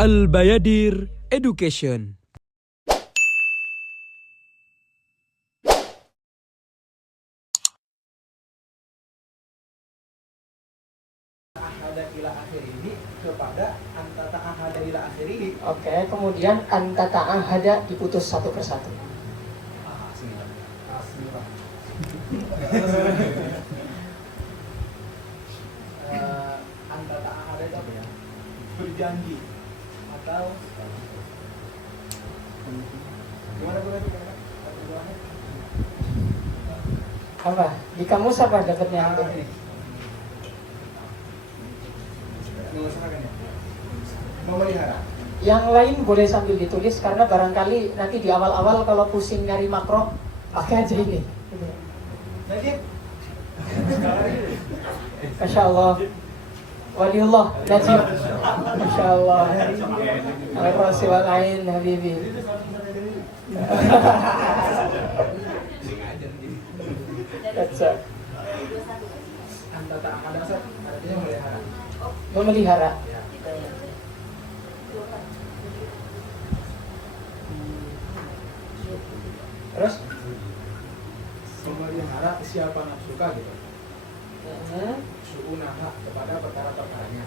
Al-Bayadir Education. Ahada ila akhirih kepada antata ahada ila akhirih. Oke, kemudian antata ahada diputus satu persatu. Antata ahada itu apa ya? Berjanji atau gimana boleh Apa? Di kamus apa dapatnya? ini mengusahakan ya, memelihara. Yang lain boleh sambil ditulis karena barangkali nanti di awal-awal kalau pusing nyari makro pakai aja ini. Najib, Masya Allah. Waliullah Najib. Masya Allah. Al-Rasi wal-Ain Habibi. Kacau. antata ahada artinya memelihara. Memelihara. Terus? Memelihara siapa nafsuka gitu. Mhm. Su'unaha kepada perkara-perkaranya.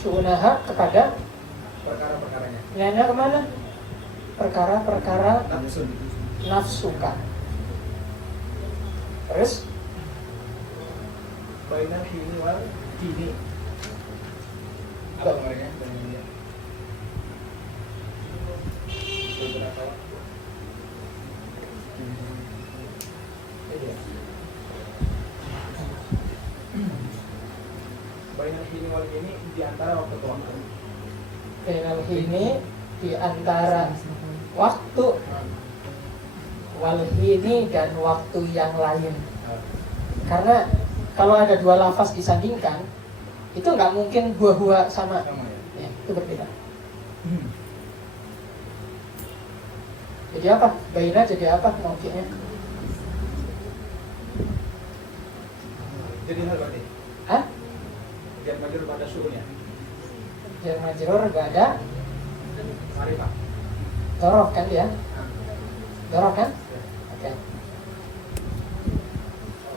Su'unaha kepada Perkara-perkaranya. nyanya kemana? Perkara-perkara Nafsun. nafsuka. Terus? Bainal hini wal kini. Apa kemarinnya? Beberapa waktu. Ini ya. Bainal hini wal kini di antara waktu ke waktu. Bainal hini di antara waktu wal hini dan waktu yang lain. Karena kalau ada dua lafaz disandingkan, itu nggak mungkin hua-hua sama. Sama ya. Ya, itu berbeda. Jadi apa? Baina jadi apa maukinya? Jadi hal berarti. Hah? Dia majur pada suhunya. Jar majrur nggak ada Marifah. dorof kan dia? Dorof kan? Oke.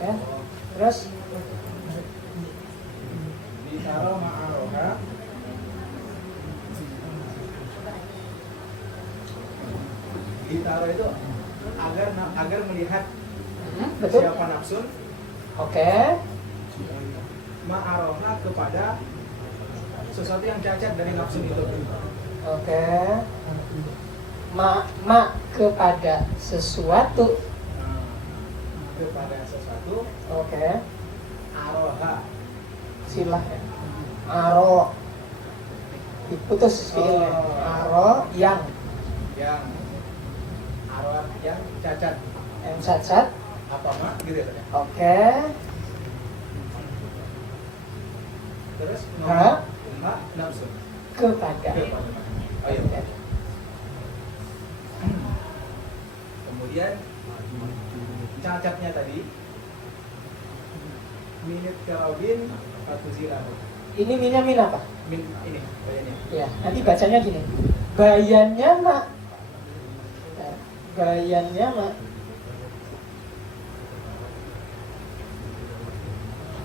Ya. Terus Ditaro ma'aroha. Ditaro itu agar melihat betul. siapa nafsun Oke. ma'aroha kepada sesuatu yang cacat dari nafsun itu. Oke. Ma kepada sesuatu. Kepada sesuatu Oke. aroha. Silah ya. Aro. Diputus fiilnya. Aro yang Aroha yang cacat yang cacat. apa mak gitu ya. Oke. Terus Ha? nafsun Kepada. oh iya. Oke. Kemudian cacatnya tadi minit karobin fatuzilahu. Ini minnya min apa? Min ini bayarnya. Ya, nanti bacanya gini. Bayannya mak. Ya, bayannya mak.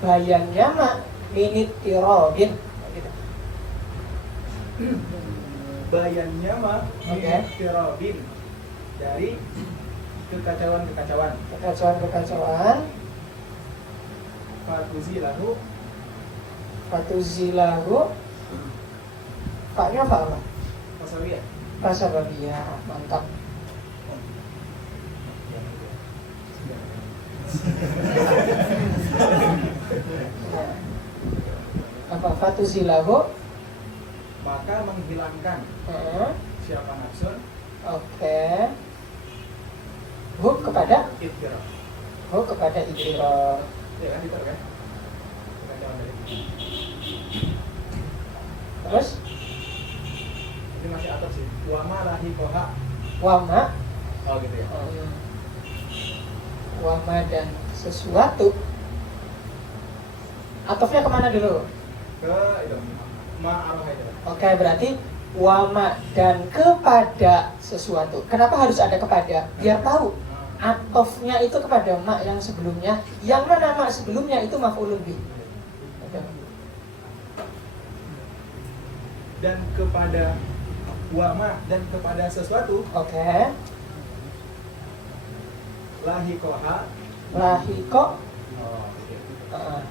Bayannya mak minit tirobin. Gitu. Bayannya mah Oke. minit karobin dari kekacauan-kekacauan. Kekacauan-kekacauan. Fatuzilahu Fatuzilahu. Paknya apa? pasawiyah. Rasa babiyah. Mantap. Ya. Apa fatuzilahu? Maka menghilangkan siapa nafsun Oke. Hu kepada ittira. kepada idhirah. Ya kan itu kan? Kekacauan tadi. Terus Ini masih atas sih. Wama lahi koha. wama Oh gitu ya. wama dan sesuatu Atofnya kemana dulu? Ke itu ma'arah itu. Oke, berarti wama dan kepada sesuatu. Kenapa harus ada kepada? Biar tahu atofnya itu kepada ma yang sebelumnya. Yang mana ma sebelumnya itu maf'ulun bih. Oke. Dan kepada wama dan kepada sesuatu. Oke. Lahikoha. Lahiko. Oh, oke. Uh,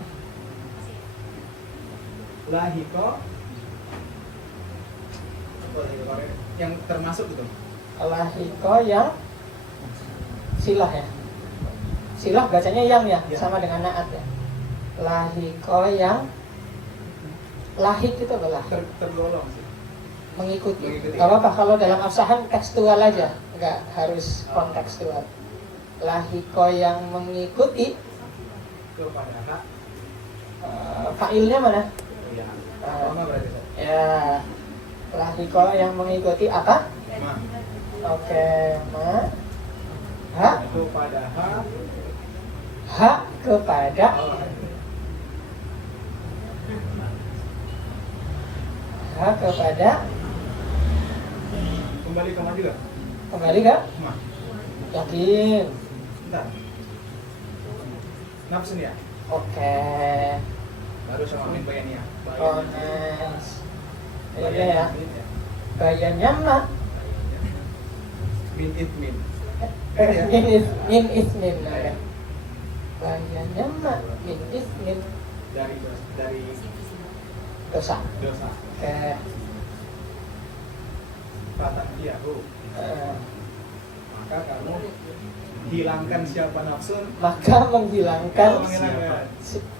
Lahiko. Yang termasuk gitu. lahiko yang silah ya. Silah bacanya yang ya, Ya. sama dengan naat ya. Lahiko yang lahik itu adalah Tergolong sih. mengikuti. Mengikuti. Gak apa-apa kalau dalam afsahan tekstual aja, nggak harus kontekstual. Lahiko yang mengikuti, Kepada hak. fa'ilnya mana? Iya. Wama berarti. Ya, lahiko yang mengikuti apa? Ma. Oke, ma. Ha, Kepada hak. ha kepada, Oh, ha kepada, kembali ke ma juga. kembali ke? Ma. Yakin. Bentar. Nafsu nih ya. Oke. Baru sama min bayannya. Oh, nice. Iya ya. Min ya. Bayannya ma. Min it min. Min ismin. Oke. Bayannya ma. Min ismin. Dari Dosa. dosa. Oke. Fatan diahu. Eh, Maka kamu hilangkan siapa nafsun. maka menghilangkan Oh, menghilangkan.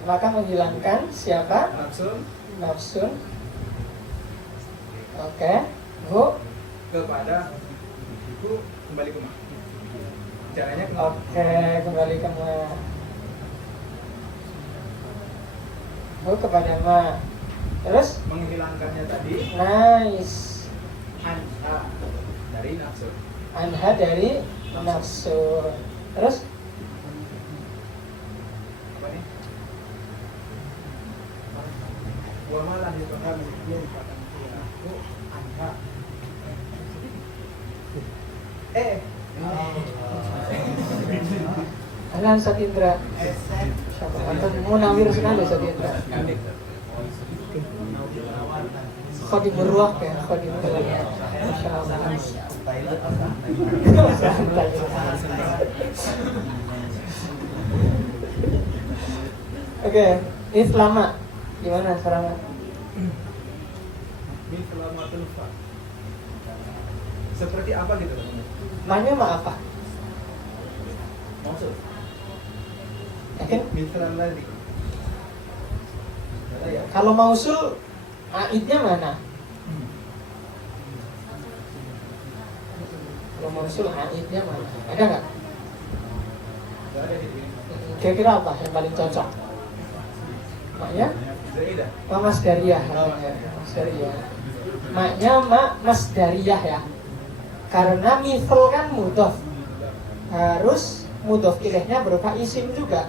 maka menghilangkan siapa Nafsun nafsun. Oke. Bu. kepada ibu kembali ke ma. Caranya ke ma. Oke, kembali ke ma. Bu kepada ma. Terus Menghilangkannya tadi nice. anha dari nafsun. Anha dari nafsu. Terus Apa nih? Wa malah yutaham min fatan diahu anha. Alan Satindra. Munawir sekali Satindra. Khadi beruak ya, khadi beruak. Masya Allah. Oke, ini selama gimana sekarang? Min selamatul fa. Seperti apa gitu teman-teman? Maknya ma apa? Maksud Yakin? min selam lagi. Ya. Kalau mausul, aidnya mana? Kalau mausul, aidnya mana? Ada nggak? Enggak ada di sini. Kira-kira apa yang paling cocok? Maknya? Zaidah. Mas Dariyah namanya. Mas Dariyah. Maknya Mas Dariyah ya. Karena misal kan mudhof, harus mudhof ilaihnya berupa isim juga.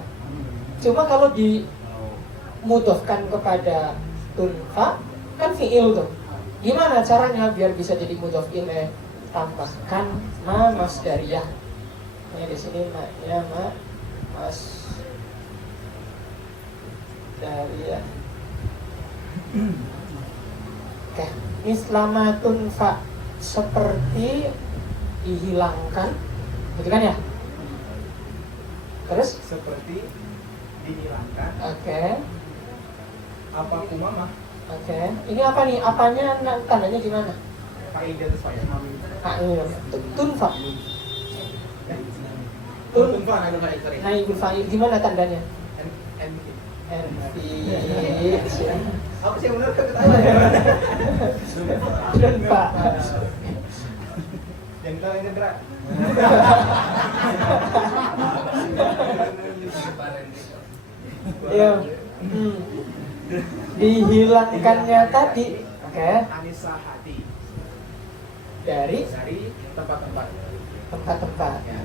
Cuma kalau dimudhofkan kepada tunfa kan fi'il tuh. Gimana caranya biar bisa jadi mudhof ilaih? Tambahkan Mas Dariyah. Ini di sini maknya Mas Dariyah. Oke, mislamatun fa seperti dihilangkan, gitu kan ya? Terus? Seperti dihilangkan. Oke, Apa kumama? oke. Ini apa nih? Apanya tandanya gimana? Fa'il di atas fa'il. Fa'il. Tunfa. Tunfa naibul fa'il, sorry. Naibul fa'il gimana tandanya? NP. Apa sih yang benar ketawa ya? Tunfa. Yang tahu ini gerak. Iya. Dihilangkannya tadi, oke, Anissa hati dari dari tempat-tempat. tempat-tempat. Ya.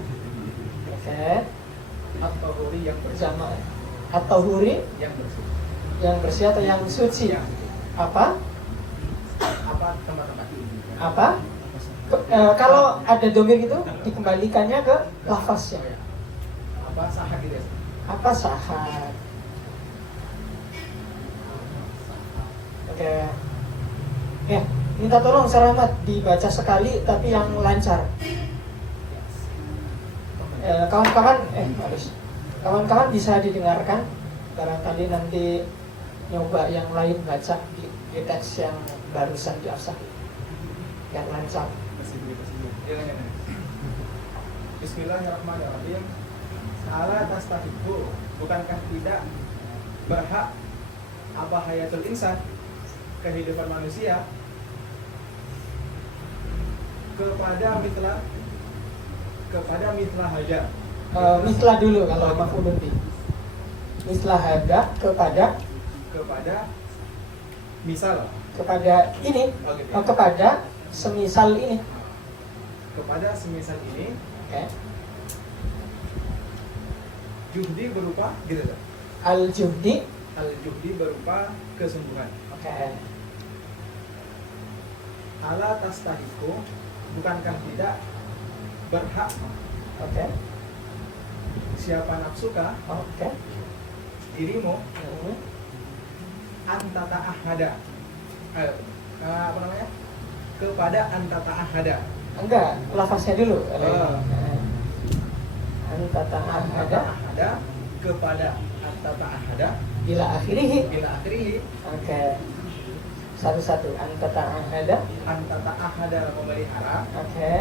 Oke. Atau huri yang bersih. Sama atau huri Yang bersih. Yang bersih atau yang suci? Yang Apa? tempat-tempat Apa? Kalau ada domir itu dikembalikannya ke lafaznya. apa sahak gitu ya? Apa sahat? Oke. Ya, minta tolong Seramat dibaca sekali tapi yang lancar. Kawan-kawan, harus. Kawan-kawan bisa didengarkan. Barangkali nanti nyoba yang lain baca di teks yang barusan diafsah. Yang lancar. Bismillahirrahmanirrahim. Ala tastahiqu, bukankah tidak berhak apa hayatul insan, kehidupan manusia, kepada mitla haja. Mislah dulu kalau maf'ulun bi. Mislah hada kepada misal ini, Oh, gitu. kepada semisal ini. Kepada semisal ini, Oke. juhdi berupa gitu kan? Al-juhdi. Al-juhdi berupa kesungguhan. Oke. Ala tastahiqu, bukankah tidak berhak Oke. siapa nafsuka, Oke. dirimu, Hmm. antata ahada, apa namanya, kepada antata ahada, Enggak, lafaznya dulu. Oh. Antata antata ahada ahada, kepada antata ahada, ila akhirih. bila akhirih, Oke. Satu-satu. Antata ahada. antata ahada memelihara, Oke.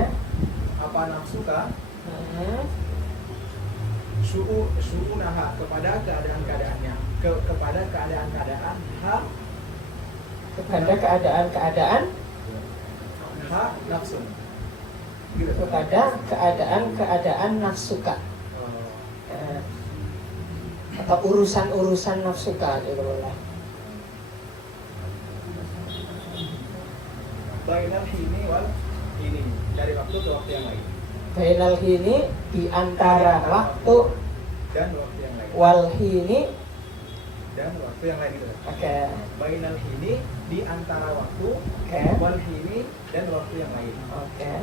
apa nafsuka, Hmm. su'unaha, kepada keadaan-keadaannya, kepada keadaan-keadaan Kepada keadaan-keadaan. nafsu gitu. Kepada keadaan-keadaan nafsuka. Atau urusan-urusan nafsuka gitu boleh. Bainal hini wal ini, dari waktu ke waktu yang lain, Bainal hini di antara waktu dan waktu yang lain, wal hini. dan waktu yang lain gitu. Oke. Bainal hini, di antara waktu, Oke. wal hini, dan waktu yang lain. Oke.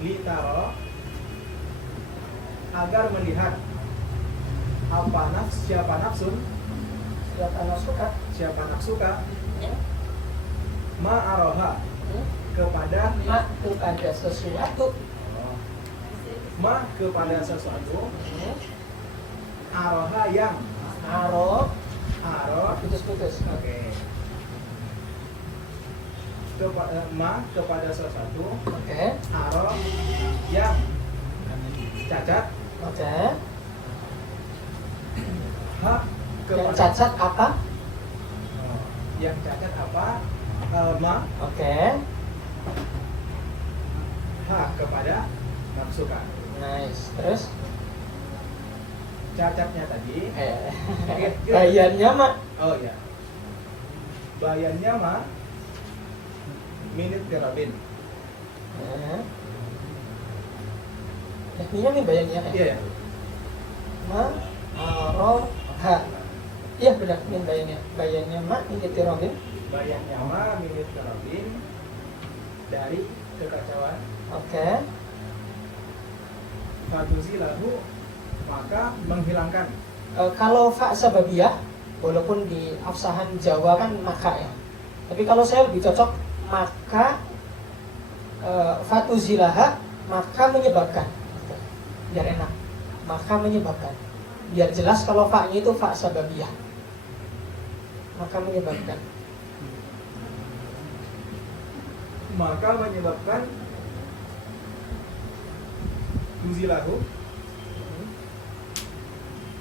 Litaro, agar melihat apa siapa nafsun, Siapa nafsuka? siapa nafsuka, ma'aroha, kepada Ma kepada sesuatu. kepada sesuatu, aroha yang Aro. aro, Putus-putus. oke, kepada sesuatu, Oke. aro yang cacat, Oke. ha Yang kepada cacat apa? yang cacat apa, Oke. ha kepada nafsuka. Nice. Terus? Cacatnya tadi, Bayannya mak. oh ya, bayannya minit terabin. Yakninya nih bayannya. Iya ya. Ma aro ha. Iya benar min bayannya. Bayannya ma ini tirobin. Bayannya minit terabin, dari kekacauan. Oke. Fatuzi lahu, maka menghilangkan. Kalau fa sababiyah, walaupun di afsahan Jawa kan maka ya. Tapi kalau saya lebih cocok maka fatuzilaha, maka menyebabkan. Biar enak. Maka menyebabkan. Biar jelas kalau fa-nya itu fa sababiyah. Maka menyebabkan. Maka menyebabkan tuzilahu,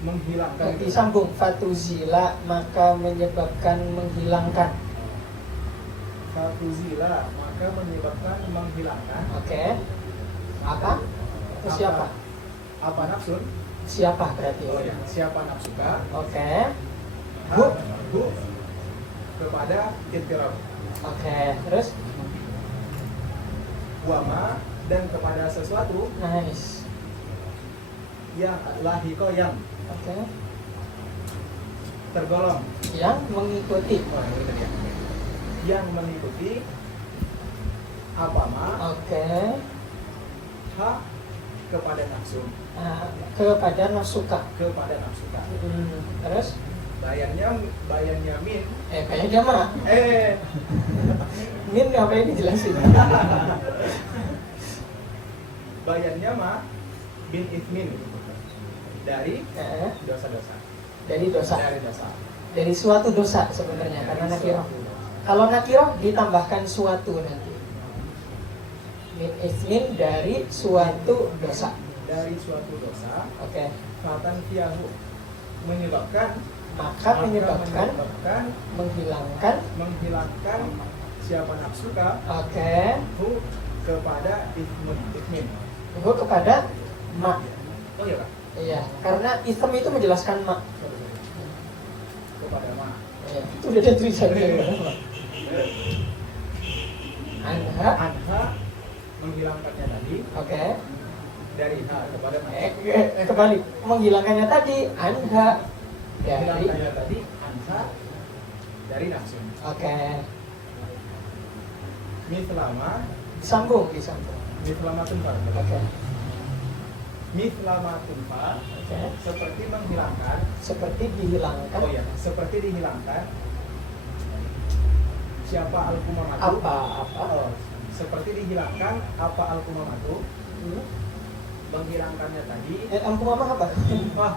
menghilangkan. Disambung fatuzila, maka menyebabkan menghilangkan. Fatuzila, maka menyebabkan menghilangkan. Oke. Apa? Itu siapa? Apa nafsun? Siapa berarti? Oh ya, siapa nafsuka? Oke. Ha, hu, kepada ittirab. Oke. Terus? Wama, dan kepada sesuatu Nice. yang lahiko yang Oke. tergolong. Yang mengikuti. Oh, yang tadi ya. Yang mengikuti apa ma? Oke. Ha kepada nafsu. Kepada nafsuka. Kepada nafsuka. Terus? Bayannya min. Kayaknya mah. Min apa ini jelasin? Bayannya ma bin ismin dari dosa-dosa. Dari dosa. Dari dosa. Dari suatu dosa sebenarnya karena nakiroh. Kalau nakiroh ditambahkan suatu nanti. Min ismin dari suatu dosa. Dari suatu dosa. Oke. Fatan tiahu menyebabkan. Maka menyebabkan menghilangkan siapa nafsuka. Oke. Hu kepada ismin. Hu kepada mak. Oh iya Kak. Iya, karena ism itu menjelaskan mak. Kepada mak. Iya, itu udah ada tulisannya. Anha menghilangkannya tadi. Oke. Dari ha kepada mak. Kembali menghilangkannya tadi anha dari menghilangkannya tadi anha dari nafsu. Oke. Mislama Disambung. mislama tunfa. Oke. Mislama tunfa. Oke. Seperti menghilangkan. Seperti dihilangkan. Oh iya, seperti dihilangkan. Siapa al-kumamatu? Apa? Oh, seperti dihilangkan apa al-kumamatu? Menghilangkannya tadi. Al-kumamah apa? Wah,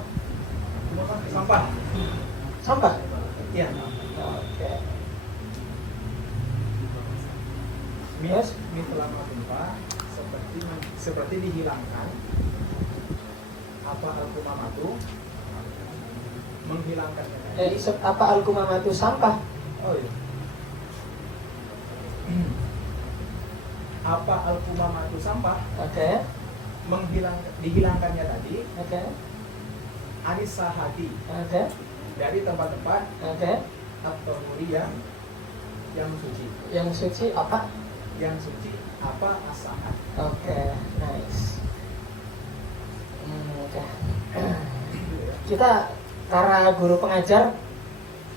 sampah. Sampah. Iya. Oke. Mislama tunfa seperti dihilangkan apa al-kumamatu? Menghilangkannya tadi. Apa al-kumamah itu sampah? Oh iya. Apa al-kumamatu sampah? Oke. Dihilangkannya tadi. Oke. Anis sahati. Oke. Dari tempat-tempat Oke. atau yang suci. Yang suci apa? Yang suci apa asahat. Oke, nice. Oke. Kita para guru pengajar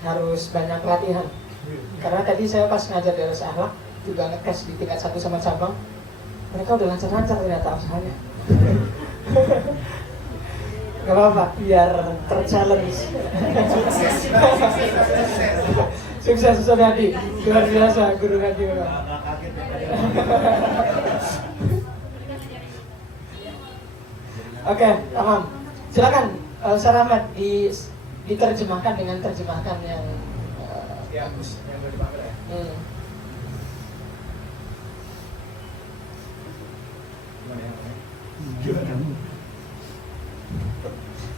harus banyak latihan. Karena tadi saya pas ngajar di Darus Akhlak juga ngetes di tingkat 1 sama cabang. Mereka udah lancar-lancar ternyata usahanya. Gak apa-apa, biar ter-challenge. Sukses Ustaz Hadi, luar biasa guru Hadi. Oke, tamam. Silakan Ustaz Ahmad diterjemahkan dengan terjemahan yang bagus. Yang boleh dipanggil ya. Gimana ya?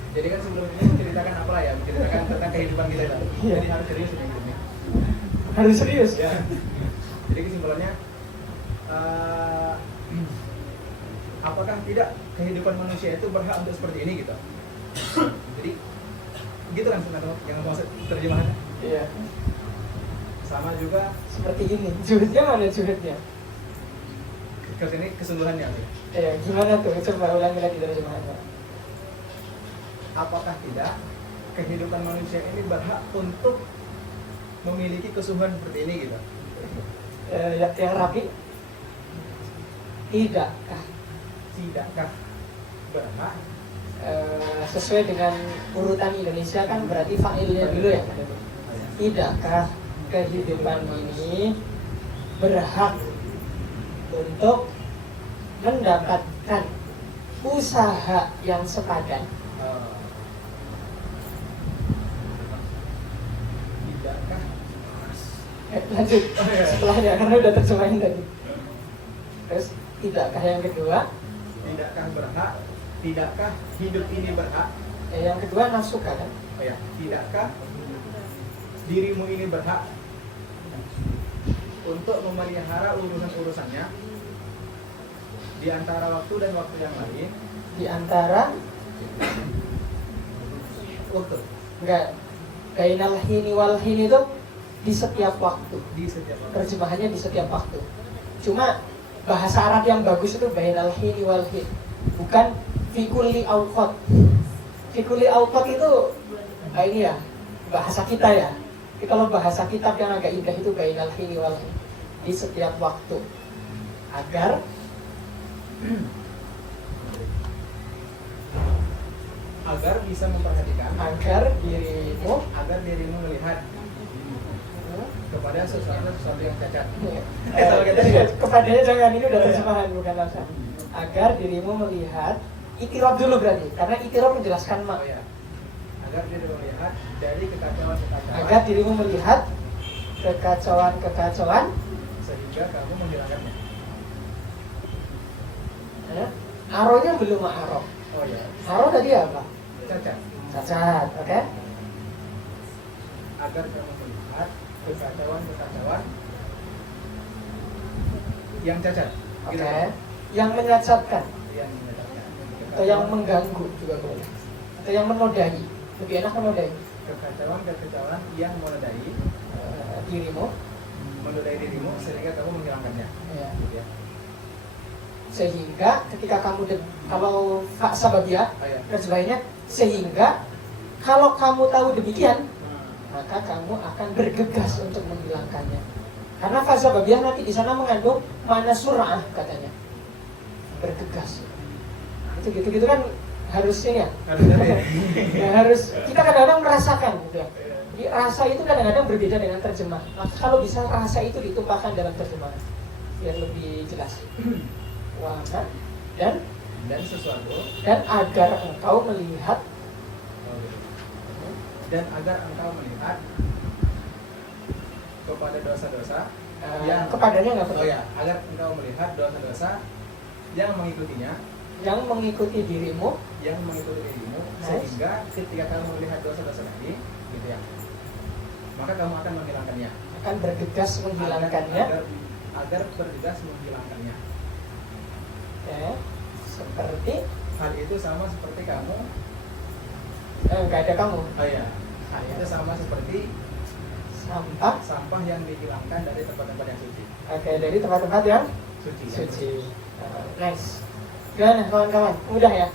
Jadi kan sebelum ini menceritakan apalah ya, menceritakan tentang kehidupan kita itu. Jadi harus serius ini. Harus serius. Ya. Jadi kesimpulannya, apakah tidak kehidupan manusia itu berhak untuk seperti ini gitu? Jadi gitu kan sebenarnya yang maksud terjemahannya. Iya. Sama juga Seperti ini. Juhudnya mana juhudnya? ke sini kesungguhannya. Gimana tuh? Coba ulangi lagi terjemahannya. Apakah tidak kehidupan manusia ini berhak untuk memiliki kesungguhan seperti ini gitu? Yang rapi? Tidakkah? Tidakkah berhak? Sesuai dengan urutan Indonesia kan berarti fa'ilnya dulu ya. Tidakkah kehidupan ini berhak untuk mendapatkan usaha yang sepadan? Tidakkah? Lanjut setelahnya karena udah terjemahin tadi. Terus tidakkah yang kedua? Tidakkah berhak? Tidakkah hidup ini berhak? Yang kedua nafsuka kan? Oh ya, tidakkah dirimu ini berhak untuk memelihara urusan-urusannya di antara waktu dan waktu yang lain? Di antara Waktu. enggak, bainal hini wal hini itu di setiap waktu. Di setiap waktu. Terjemahannya di setiap waktu. Cuma bahasa Arab yang bagus itu bainal hini wal hin, bukan fi kulli awqat. Fi kulli awqat itu ini ya, bahasa kita ya. Tapi kalau bahasa kitab yang agak indah itu bainal hini wal hini, di setiap waktu, agar bisa memperhatikan, agar dirimu melihat kepada sesuatu yang cacat. Kalau kita kepadanya jangan, ini udah terjemahan bukan langsung. Agar dirimu melihat, itiraf dulu berarti, karena itiraf menjelaskan mak. Oh ya. Agar dirimu melihat dari kekacauan-kekacauan. Agar dirimu melihat kekacauan-kekacauan sehingga kamu menghilangkannya. Ya. Aronya belum aro. Oh ya. Aro tadi apa? Cacat, oke? Agar kamu melihat kekacauan-kekacauan yang cacat. Oke. Yang menyacatkan Yang menyacatkan. atau yang mengganggu juga boleh. Atau yang menodai. Lebih enak menodai. Kekacauan-kekacauan yang menodai Dirimu. menodai dirimu sehingga kamu menghilangkannya. Ya. Gitu ya. Sehingga ketika kamu kalau hak sababiyah, Oh ya. terjemahannya sehingga kalau kamu tahu demikian, maka kamu akan bergegas untuk menghilangkannya. Karena fasa babiah nanti di sana mengandung mana surah katanya, bergegas. Itu gitu kan harus ini ya. Ya, harus kita kadang-kadang merasakan gitu ya. Jadi rasa itu kadang-kadang berbeda dengan terjemah. Maka kalau bisa rasa itu ditumpahkan dalam terjemahan biar lebih jelas. Wah, dan sesuatu dan agar engkau melihat kepada dosa-dosa kepadanya nggak perlu. Oh ya, agar engkau melihat dosa-dosa yang mengikuti dirimu, sehingga ketika kamu melihat dosa-dosa tadi, gitu ya, maka kamu akan menghilangkannya. Akan bergegas menghilangkannya. Agar bergegas menghilangkannya. Oke, seperti hal itu sama seperti kamu. Nggak ada kamu. Oh ya, hal itu sama seperti sampah yang dihilangkan dari tempat-tempat yang suci. Oke, dari tempat-tempat yang suci. Nice. Gimana kawan-kawan? Mudah ya?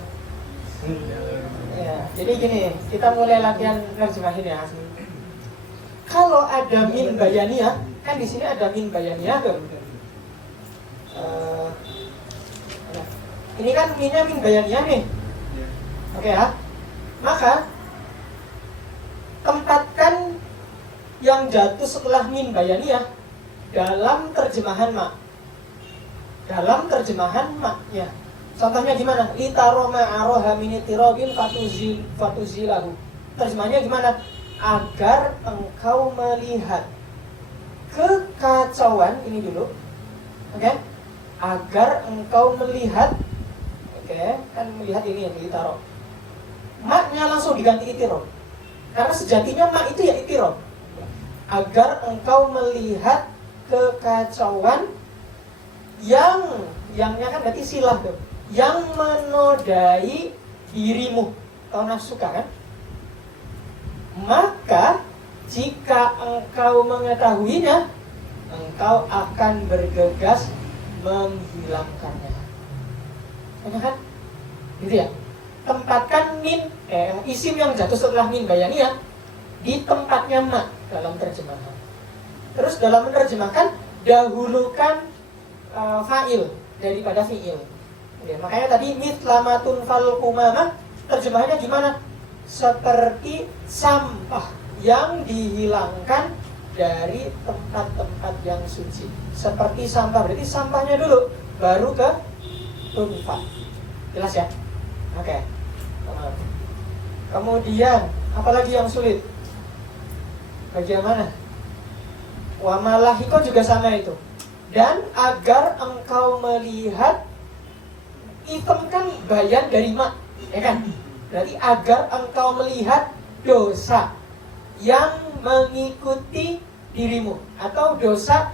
Ya, jadi gini, kita mulai latihan nerjemahin ya. Kalau ada min bayaniyah, kan di sini ada min bayaniyah tuh. Ini kan minnya min bayaniyah nih. Oke ya. Maka tempatkan yang jatuh setelah min bayaniyah dalam terjemahan mak. Dalam terjemahan maknya. Contohnya gimana? Litaroma aroha minitirobin fatuzilahu. Terjemahannya gimana? Agar engkau melihat kekacauan ini dulu. Oke? Agar engkau melihat. Oke, kan melihat ini yang ditaro. Maknya langsung diganti itiro. Karena sejatinya mak itu ya itiro. Agar engkau melihat kekacauan yangnya kan berarti silah tuh, yang menodai dirimu. Tahu nafsuka kan? Maka jika engkau mengetahuinya, engkau akan bergegas menghilangkannya. Enak kan? Gitu ya. Tempatkan isim yang jatuh setelah min bayaniyah di tempatnya mak dalam terjemahan. Terus dalam menerjemahkan, dahulukan fa'il daripada fi'il. Ya, makanya tadi mitlamatun fal kumamah terjemahannya gimana? Seperti sampah yang dihilangkan dari tempat-tempat yang suci. Seperti sampah, berarti sampahnya dulu baru ke tunfa. Jelas ya? Oke. Kemudian apalagi yang sulit? Bagian mana? Wa malahiko juga sama itu. Dan agar engkau melihat, item kan bayan dari mak, ya kan? Berarti agar engkau melihat dosa yang mengikuti dirimu atau dosa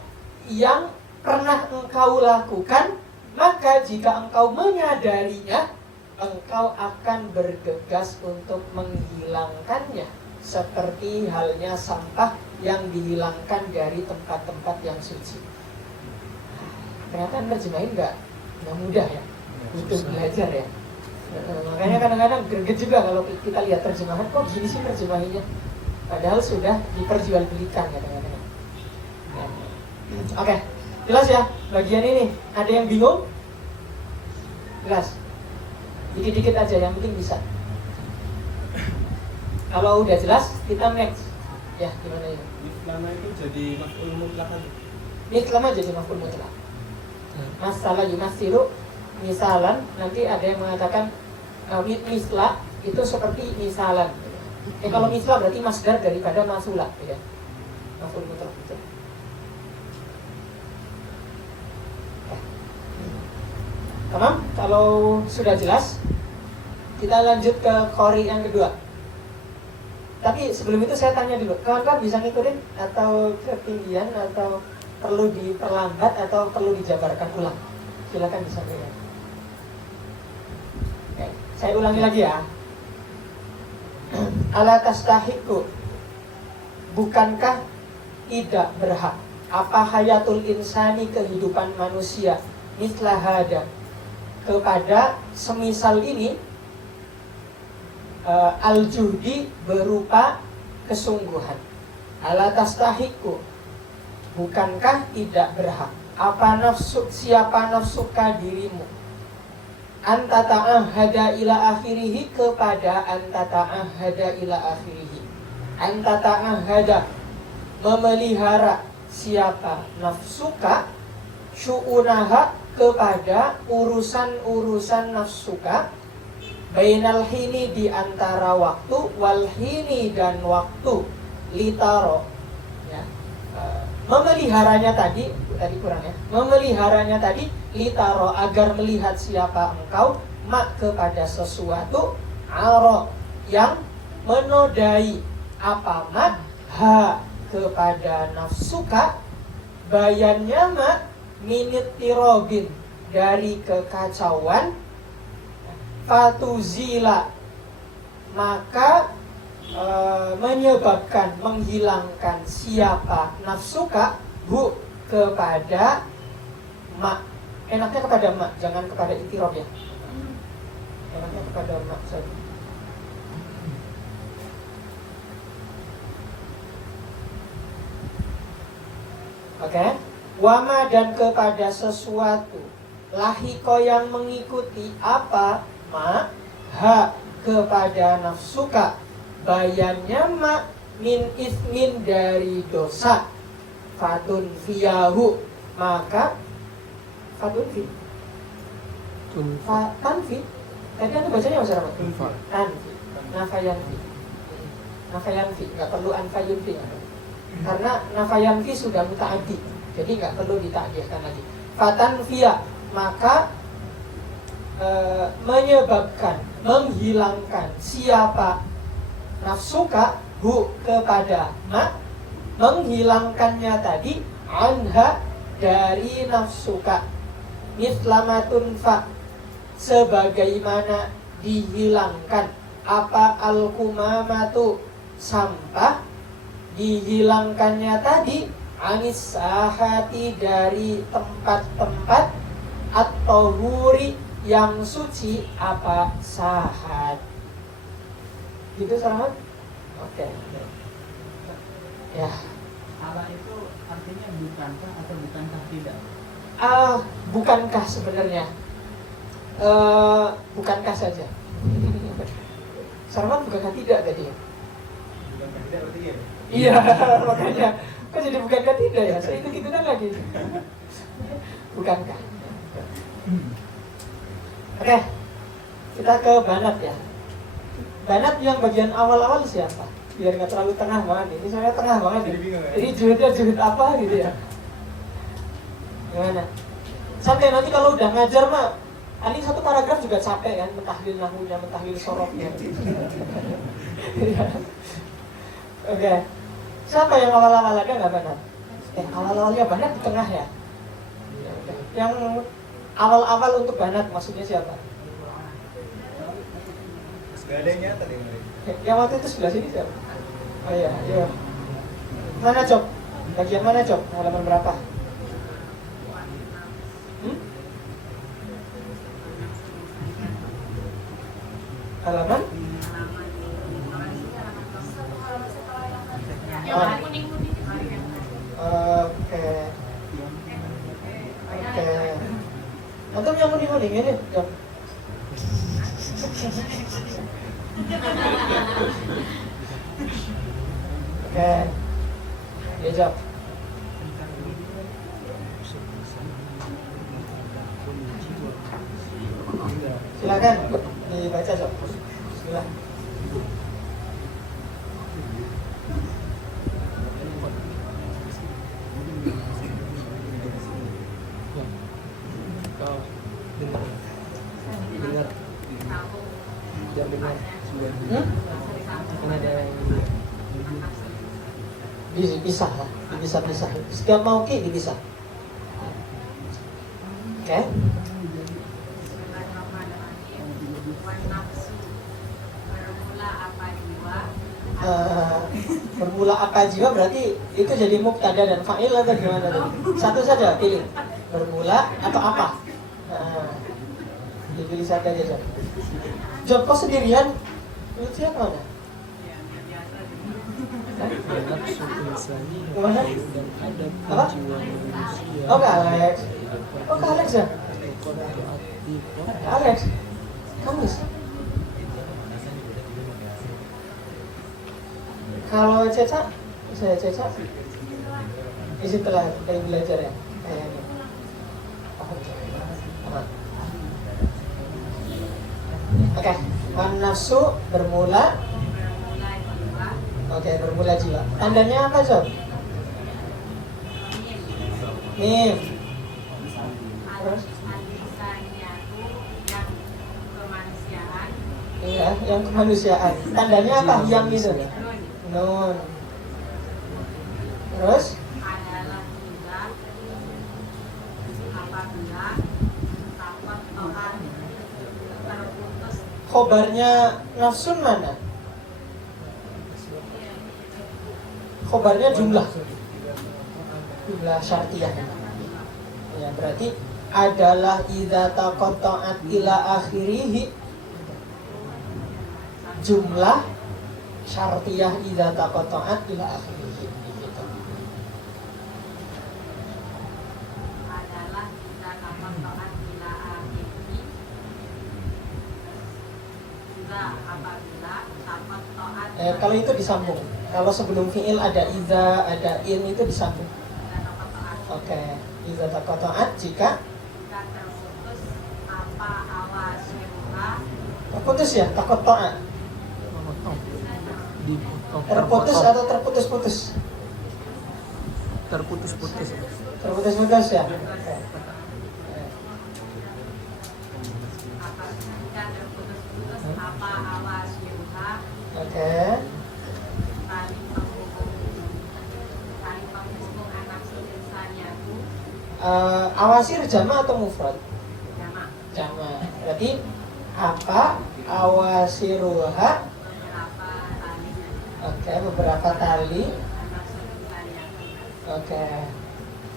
yang pernah engkau lakukan, maka jika engkau menyadarinya, engkau akan bergegas untuk menghilangkannya, seperti halnya sampah yang dihilangkan dari tempat-tempat yang suci. Ternyata nerjemahin nggak mudah ya, butuh belajar ya. Makanya kadang-kadang greget juga kalau kita lihat terjemahan, kok gini sih terjemahinnya. padahal sudah diperjualbelikan kadang-kadang. Oke, jelas ya bagian ini. Ada yang bingung? Jelas. Dikit-dikit aja yang mungkin bisa. Kalau udah jelas, kita next. Ya, gimana ya? Mislama itu jadi maf'ul mutlak kan? Mislama jadi maf'ul mutlak. Masalah yumasilu, misalan, nanti ada yang mengatakan misla itu seperti misalan. Kalau misla berarti masdar daripada masula, ya. Maf'ul mutlak itu. Tamam? Kalau sudah jelas, kita lanjut ke qori yang kedua. Tapi sebelum itu saya tanya dulu, kawan-kawan bisa ngikutin atau ketinggian atau perlu diperlambat atau perlu dijabarkan ulang? Silakan disampaikan. Oke, saya ulangi lagi ya. Ala tastahiqu, bukankah tidak berhak apa hayatul insani, kehidupan manusia, mislah hada, kepada semisal ini, al-juhdi berupa kesungguhan. Ala tastahiqu, bukankah tidak berhak apa nafsu, siapa nafsuka dirimu, anta ta'ahada ila akhirihi, kepada anta ta'ahada ila akhirihi. Anta ta'ahada, memelihara, siapa nafsuka, syu'unaha, kepada urusan-urusan nafsuka, bainal hini, di antara waktu, wal hini, dan waktu, litaro, ya. Memeliharanya tadi kurang ya. Memeliharanya tadi litaro, agar melihat siapa engkau, mak, kepada sesuatu, aro, yang menodai, apa mak, ha, kepada nafsuka, bayannya mak, minit tirobin, dari kekacauan, fatuzila, maka menyebabkan, menghilangkan, siapa nafsuka, bu, kepada mak. Enaknya kepada mak, jangan kepada itirob ya. Enaknya kepada mak saja. Oke. Wama, dan kepada sesuatu, lahiko, yang mengikuti, apa ma, ha, kepada nafsuka, bayannya ma, min ismin, dari dosa, fatun fiyahu, maka fatun fi, tanfi, tadi anda bacanya bahasa apa? Tanfi, nafayan fi, nafayan fi, nggak perlu anfayun fi, karena nafayan fi sudah mutaaddi, jadi nggak perlu ditakdirkan lagi. Fatan fiya, maka menyebabkan, menghilangkan, siapa nafsuka, hu, kepada ma, menghilangkannya tadi, anha, dari nafsuka, mislamatun fa, sebagaimana dihilangkan, apa, al-kumamatu, sampah, dihilangkannya tadi, anis sahati, dari tempat-tempat, atau huri, yang suci, apa, sahat. Gitu Selamat? Oke. Ya. Ala itu artinya bukankah atau bukankah tidak? Bukankah sebenarnya? Bukankah saja. Selamat bukankah tidak tadi? Bukankah tidak berarti ya? Iya, makanya. Kok jadi bukankah tidak ya? Saya itu kan lagi. Bukankah? Oke. Kita ke banat ya. Banat yang bagian awal-awal siapa? Biar nggak terlalu tengah banget. Ini saya tengah banget. Jadi bingung ya? Ini juhud apa gitu ya? Gimana? Santai, nanti kalau udah ngajar mah, paling satu paragraf juga capek kan, mentahlil nahunya, mentahlil sorofnya. Oke. Siapa yang awal-awal ada nggak banat? Awal-awalnya banat di tengah ya? Yang awal-awal untuk banat maksudnya siapa? Gak ada yang nyata deh mereka. Yang waktu itu sebelah sini siapa? Oh iya, iya. Mana Cok? Bagian mana Cok? Halaman berapa? Halaman? On. kuning-kuning itu. Oke. Oke. Antum yang kuning-kuning ini, Jom. Oke. Ya, Jom. Silakan dibaca, Jom. Silakan. Kau dengar, dengar, jangan dengar. Kan ada yang Dipisah lah, dipisah-pisah. Setiap mau ki dipisah. Oke. Bermula apa jiwa berarti itu jadi mubtada dan fa'il atau gimana tuh? Satu saja pilih. Bermula atau apa? Dipilih satu aja, Jom. Jom, kau sendirian? Lu siapa mana? nafsu insani Kemana? dan ada Apa? jiwa manusia. Oh, Kak Alex. Oh, Kak Alex ya? Kak Alex. Kamis. Kalau Ceca, saya Ceca. Isi telah dari belajar ya, kayaknya. Oke, nafsu bermula. Oke, bermula jiwa. Tandanya apa, Sob? Mim. Terus? Iya, yang kemanusiaan. Tandanya apa? Yang itu. Nun. Terus? Adalah juga apabila rapat Tuhan terputus. Khobarnya nafsun mana? Khobarnya jumlah syartiyah. Ya, berarti adalah idza taqatta'at ila akhirih, jumlah syartiyah idza taqatta'at ila akhirih gitu. Adalah kita dapat taat bila akhiri juga apabila dapat taat Kalau itu disambung. Kalau sebelum fi'il ada idza, ada in, itu disambung. dan dapat taat Oke, idza taqatta'at jika jika terputus apa awasirullah terputus ya, taqatta'at. Dipotong, Terputus atau terputus-putus? terputus-putus. Terputus-putus ya. Oke. apa jika terputus-putus apa awasirullah Oke. tali penghubung anak insaniatu Awasir jama atau mufrad? jama Jama. Berarti apa awasiruha? beberapa tali Oke, beberapa tali. anak insaniatu Oke.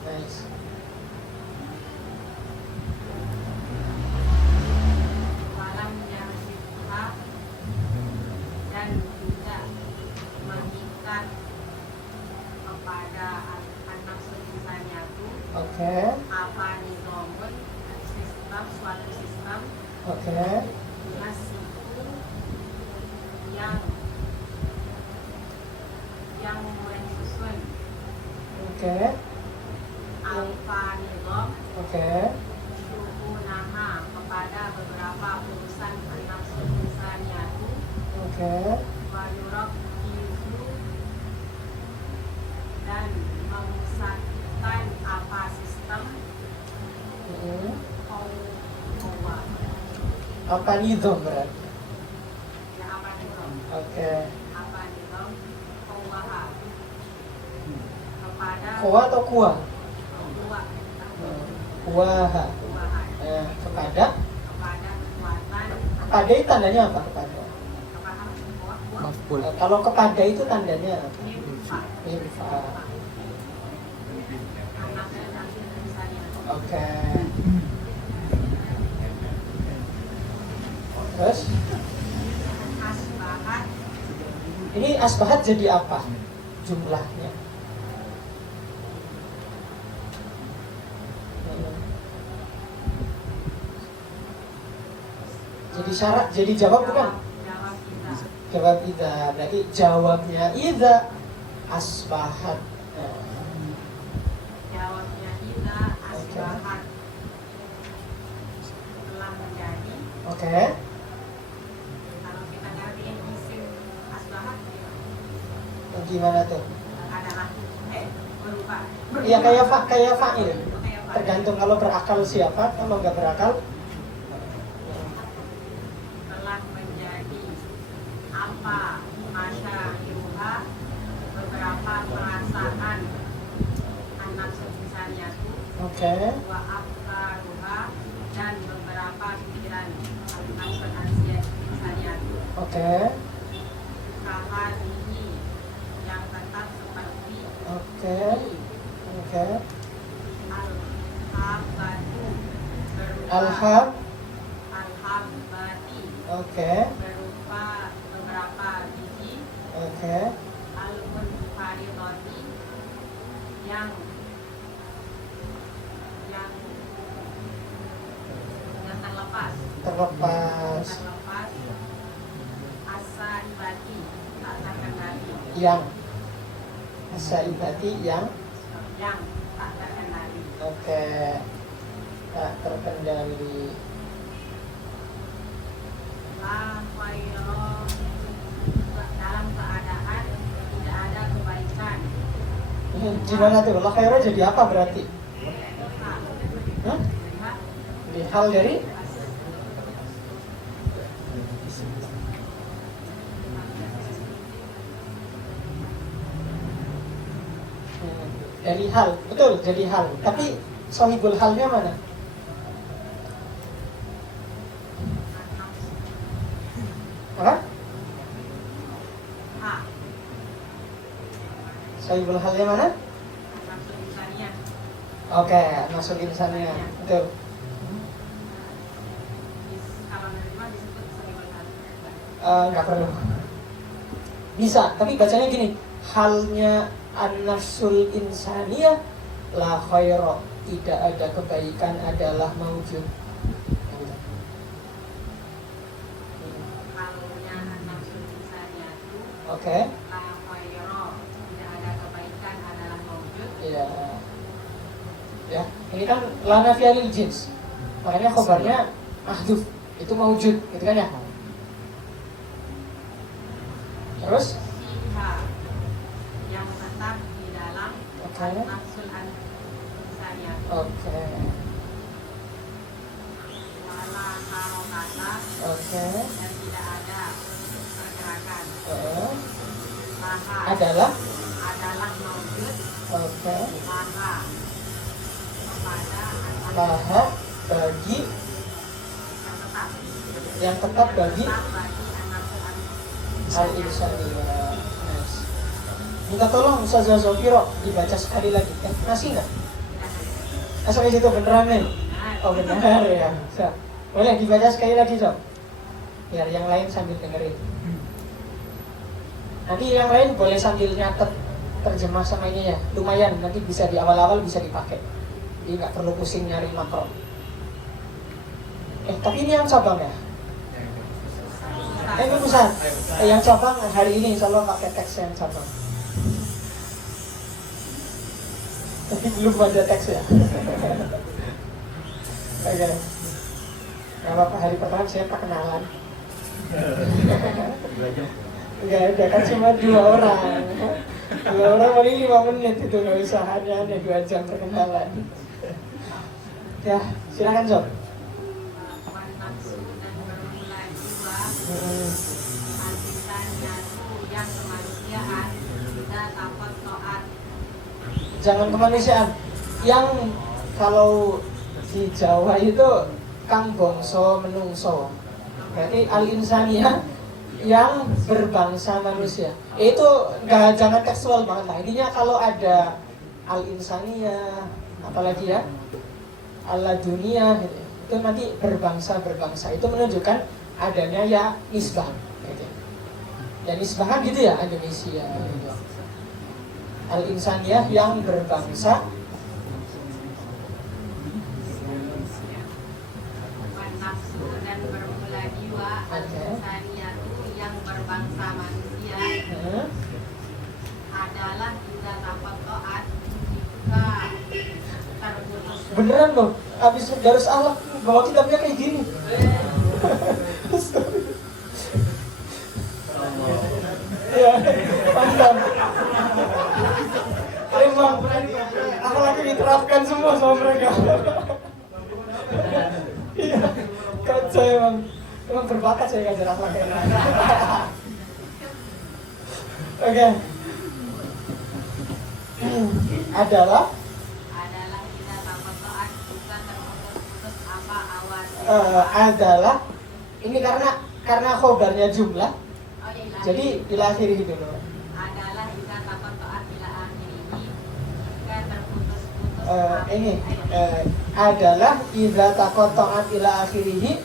Nice. malam yang sifat dan juga mengikat kepada anak insaniatu Oke. apa nizomun sistem suatu sistem Oke. masiku yang mensusun Oke. alfa nizam Oke. suku nama kepada beberapa urusan anak insaniatu Oke. Wayurok isu dan memusatkan apa sistem kowa Apa nidom berarti? ya apa nizam Oke. apa nizam kowaha kepada Kuwa atau kuwa? kowa Kuwaha. kowaha Kepada. kepada kekuatan Kepada itu tandanya apa? Kepada. kepada kowa Maf'ul. Kalau kepada itu tandanya apa? nimfa Infa. anak insaniatu Oke. Terus asbahat ini asbahat jadi apa? jumlahnya. Jadi syarat, jadi jawab bukan? Jawab kita. Jawab idza. Berarti jawabnya idza asbahat. Jawabnya Iza asbahat telah menjadi. Oke. Kalau kita gantiin isim asbahat Gimana tuh? adalah berupa. Iya kayak kayak fa'il. Kayak apa? Tergantung kalau berakal siapa, kalau nggak berakal Telah menjadi apa masa iruha beberapa perasaan anak sebesarnya itu oke. wa afkaruha dan beberapa pikiran anak sebesarnya itu Oke. kahar ini yang tetap seperti Oke. Oke. al-habatu berupa Alhab. al-habati Oke. berupa beberapa biji Oke. al-munfaridati yang terlepas Terlepas. asa-ibati tak terkendali Yang asaibati yang yang tak terkendali oke. Tak terkendali. la khaira dalam keadaan tidak ada kebaikan Gimana tuh? La khaira jadi apa berarti? Hah? lihat Di hal dari dari hal, betul jadi hal. Tapi sahibul halnya mana? Apa? ha Sahibul halnya mana? nafsu insania Oke, masuk insannya. Betul. kalau menerima disebut sebagai hal Nggak perlu. Bisa, tapi bacanya gini. Halnya an-nafsul insaniyah la khaira, tidak ada kebaikan adalah maujud. halnya nafsu insania itu Oke. la khaira tidak ada kebaikan adalah maujud Iya. Ya, ini kan la nafiyah lil jins. Makanya khobarnya mahdhuf, itu maujud, gitu kan ya? Terus fiha yang tetap di dalam Oke. nafsul insania Oke. wala harokata Oke. dan tidak ada pergerakan laha Adalah adalah maujud oke. laha kepada Laha bagi yang tetap yang tetap bagi tetap bagi nafsul al-insaniyah. Nice. Minta tolong Ustazah Zofiro dibaca sekali lagi. Masih nggak? Sampai situ beneran nih? Oh benar ya. So, boleh dibaca sekali lagi Sob. Biar yang lain sambil dengerin. Nanti yang lain boleh sambil nyatet terjemah sama ini ya. Lumayan nanti bisa di awal-awal bisa dipakai. Jadi nggak perlu pusing nyari makro. Tapi ini yang cabang ya? Ini pusat. Yang cabang hari ini insya Allah pakai teks yang cabang. Tapi belum ada teks ya. Oke. Gak apa-apa, hari pertama saya perkenalan. Gak ada, kan cuma 2 orang. 2 orang paling 5 menit itu, gak usah aneh-aneh 2 jam perkenalan. Ya, silakan Sob. wan nafsu dan bermula jiwa al-insaniyatu yang kemanusiaan tidak dapat taat Jangan kemanusiaan. Yang kalau di Jawa itu kang bangsa menungso. Berarti al-insaniyah yang berbangsa manusia. Itu jangan tekstual banget lah. Intinya kalau ada al-insaniyah, apalagi ya ala dunia gitu. Itu nanti berbangsa itu menunjukkan adanya ya nisbah gitu. Ya nisbah kan gitu ya Indonesia gitu. al-insaniyah yang berbangsa nafsu dan bermula jiwa al-insaniyatu yang berbangsa manusia adalah tidak dapat taat jika terputus. beneran loh, abis darus alam bawa kitabnya kayak gini. Ya, mantap. Emang, apalagi diterapkan semua sama mereka. Iya, kacau emang. Emang berbakat saya ngajar akhlak. Oke. Adalah Tidak dapat taat jika terputus apa awas. adalah ini karena khobarnya jumlah. Oh iya. Jadi ila akhirih dulu. Adalah tidak dapat taat bila akhirih jika terputus-putus Ini adalah idza taqatta'at ila akhirih,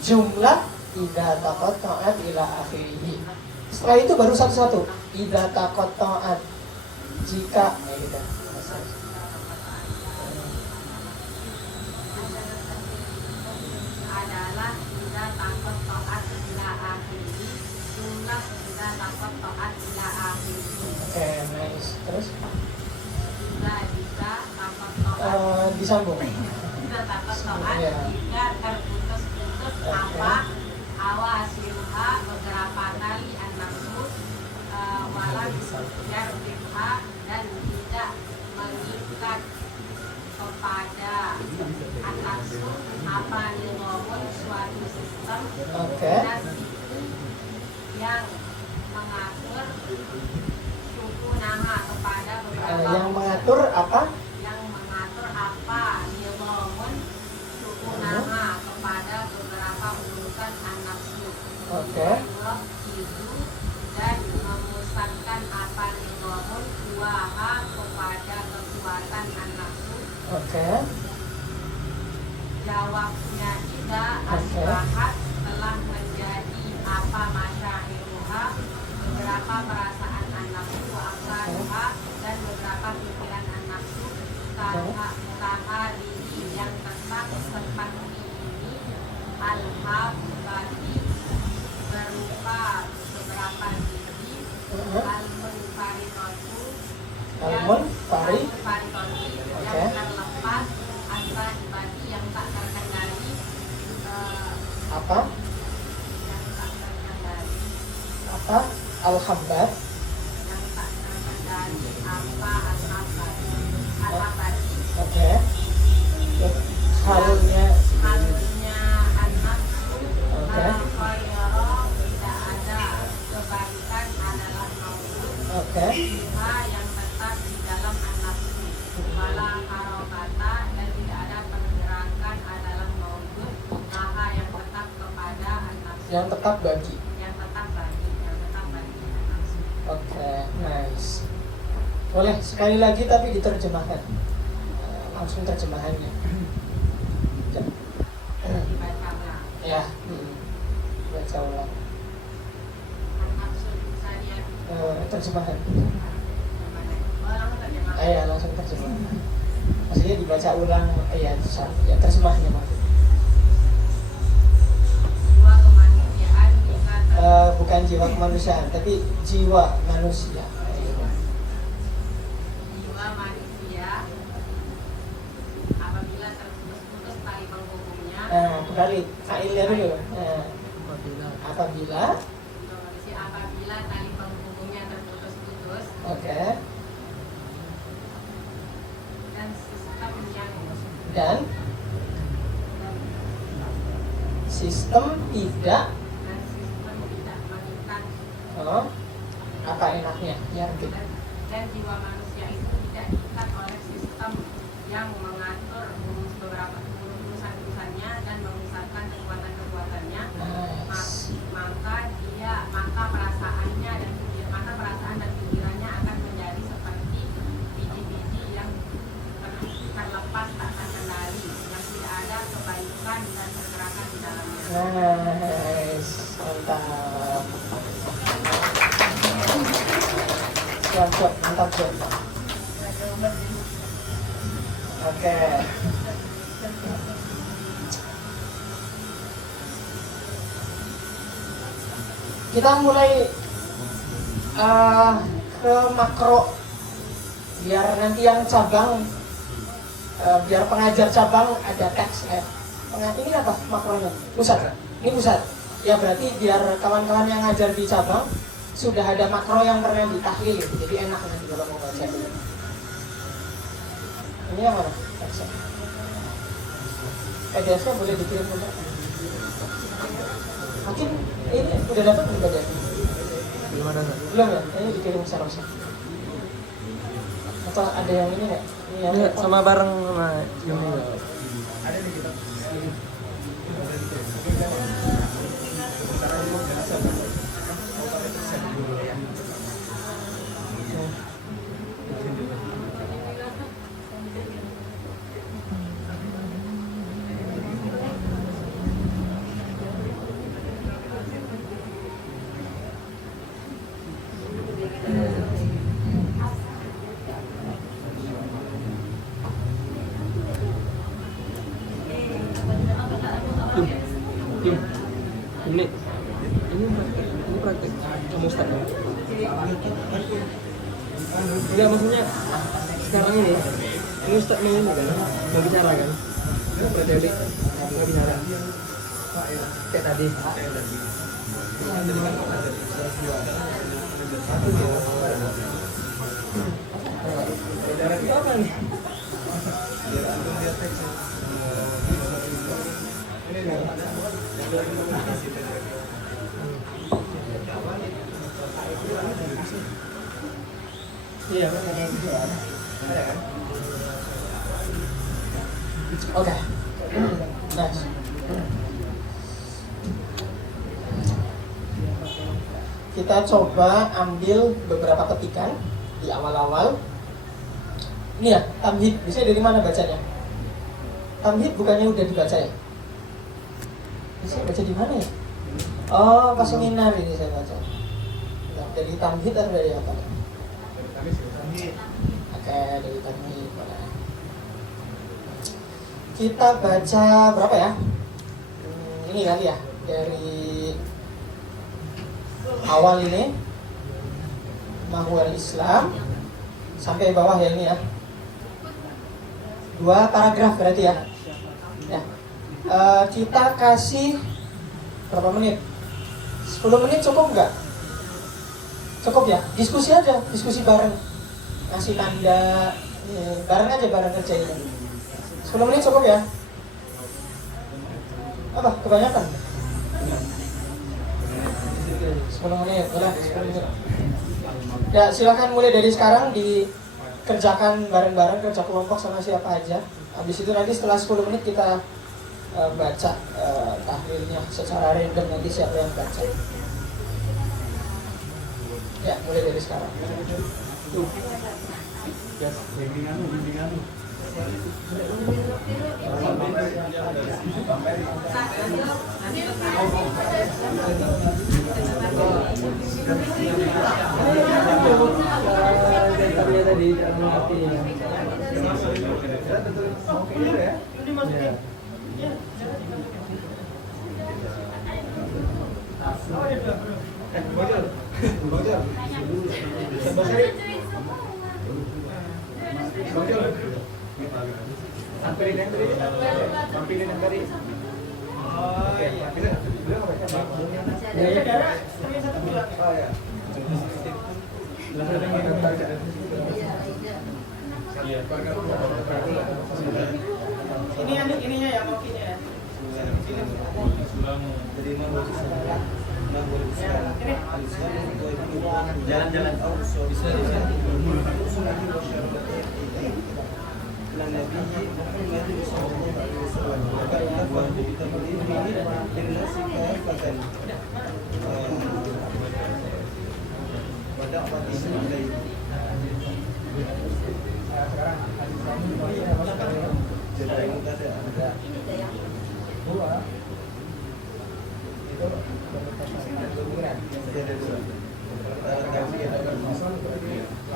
jumlah idza taqatta'at ila akhirih. Setelah itu baru satu-satu. Idza taqatta'at, jika gitu. adalah tidak dapat taat bila akhirih jumlah tidak dapat taat bila akhirih Oke, nice. Terus tidak bisa dapat taat disambung. tidak dapat taat Iya. jika terputus-putus apa awasiruha beberapa kali an-nafsu walam yarbiha dan tidak mengikat kepada an-nafsu apa nilamun suatu sistem Oke. dan yang mengatur suku nama kepada beberapa Yang mengatur apa? yang mengatur apa nilamun suku nama kepada beberapa urusan an-nafsu. Oke. Allah itu dan memusatkan apa nilamun kuaha kepada kekuatan an-nafsu. Oke. Jawabnya tidak Oke. asbahat telah menjadi apa masyahiruha beberapa perasaan an-nafsu wa afkaruha dan beberapa pikiran an-nafsu taha diri yang tetap seperti ini al-habati berupa beberapa diri al-munfaridatu Al-munfaridatu. yang terlepas asal ibadi yang tak terkendali Apa? yang tak terkendali Apa? Al-habbat. yang tak terkendali apa al-abadi Oke. Halnya. halnya an-nafsu Oke. al-khaira tidak ada kebaikan adalah maulud Oke. yang tetap di dalam an-nafsu wala harokata dan tidak ada pergerakan adalah maulud maha yang tetap kepada an-nafsu Yang tetap bagi. yang tetap bagi an-nafsu. Oke, nice. Boleh sekali lagi tapi diterjemahkan. Langsung terjemahannya. Dibaca ulang. Ya. Baca ulang. An-nafsu bisa dia Terjemahan. ulang terjemah. Ya, langsung terjemahan. Maksudnya dibaca ulang. Ya, terjemahnya maksudnya. Jiwa kemanusiaan jika Bukan jiwa kemanusiaan, tapi jiwa manusia. jiwa manusia apabila terputus-putus tali penghubungnya Kembali failnya dulu. Apabila, jiwa manusia apabila tali penghubungnya terputus-putus oke, dan sistem yang dan sistem tidak, mengikat apa enaknya? Ya, gitu. dan jiwa manusia itu tidak diikat oleh sistem yang mengatur beberapa urusan-urusannya dan memusatkan kekuatan-kekuatannya. Nice. Maka perasaan dan pikirannya akan menjadi seperti biji-biji yang terlepas tak terkendali, yang tidak ada kebaikan dan pergerakan di dalamnya. Nice, mantap. Siap, Cok. Mantap, Cok. Oke. Kita mulai ke makro, biar nanti yang cabang, biar pengajar cabang ada teks. Ini apa makronya? Pusat. Ini pusat. Ya berarti biar kawan-kawan yang ngajar di cabang sudah ada makro yang pernah ditahlil gitu. Jadi enak nanti kalau mau baca. Ini yang mana? Teksnya. PDF-nya boleh dikirim juga. Mungkin ini udah dapat belum PDF? Belum ada nggak? Belum ya? Ini dikirim secara resmi. Atau ada yang ini nggak? Ini yang Iya, sama bareng sama ini. Ada di kita. Ini praktek kamu Ustaz ya? Enggak, maksudnya sekarang ini Ustaz mau ini kan, mau bicara kan? Jadi mau bicara kayak tadi. Itu apa nih? Iya, ada yang gitu ada. Ada kan? Oke. Nice. Kita coba ambil beberapa petikan di awal-awal. Ini ya, tamhid. Bisa dari mana bacanya? Tamhid bukannya udah dibaca ya? Bisa baca di mana ya? Oh, pas seminar ini saya baca. Nah, dari tamhid atau dari apa? Oke, dari tamhid. Kita baca berapa ya? Ini kali ya, dari awal ini Mahwal Islam sampai bawah ya ini ya. 2 paragraf berarti ya. Ya. Kita kasih berapa menit? 10 menit cukup nggak? Cukup ya? Diskusi aja, diskusi bareng. Ngasih tanda, bareng aja, bareng kerja ini. 10 menit cukup ya? Apa? Kebanyakan? 10 menit, udah 10 menit. Ya silakan mulai dari sekarang dikerjakan bareng-bareng, kerja kelompok sama siapa aja. Habis itu nanti setelah 10 menit kita baca tahlilnya secara random, nanti siapa yang baca. Ya mulai dari sekarang. Bimbingan. Tadi tadi mengerti ya. Sampai yang tadi. Oh iya. Bilang apa ya? Oh ya. Ininya ya, kokinya ya. Jalan-jalan bisa Itu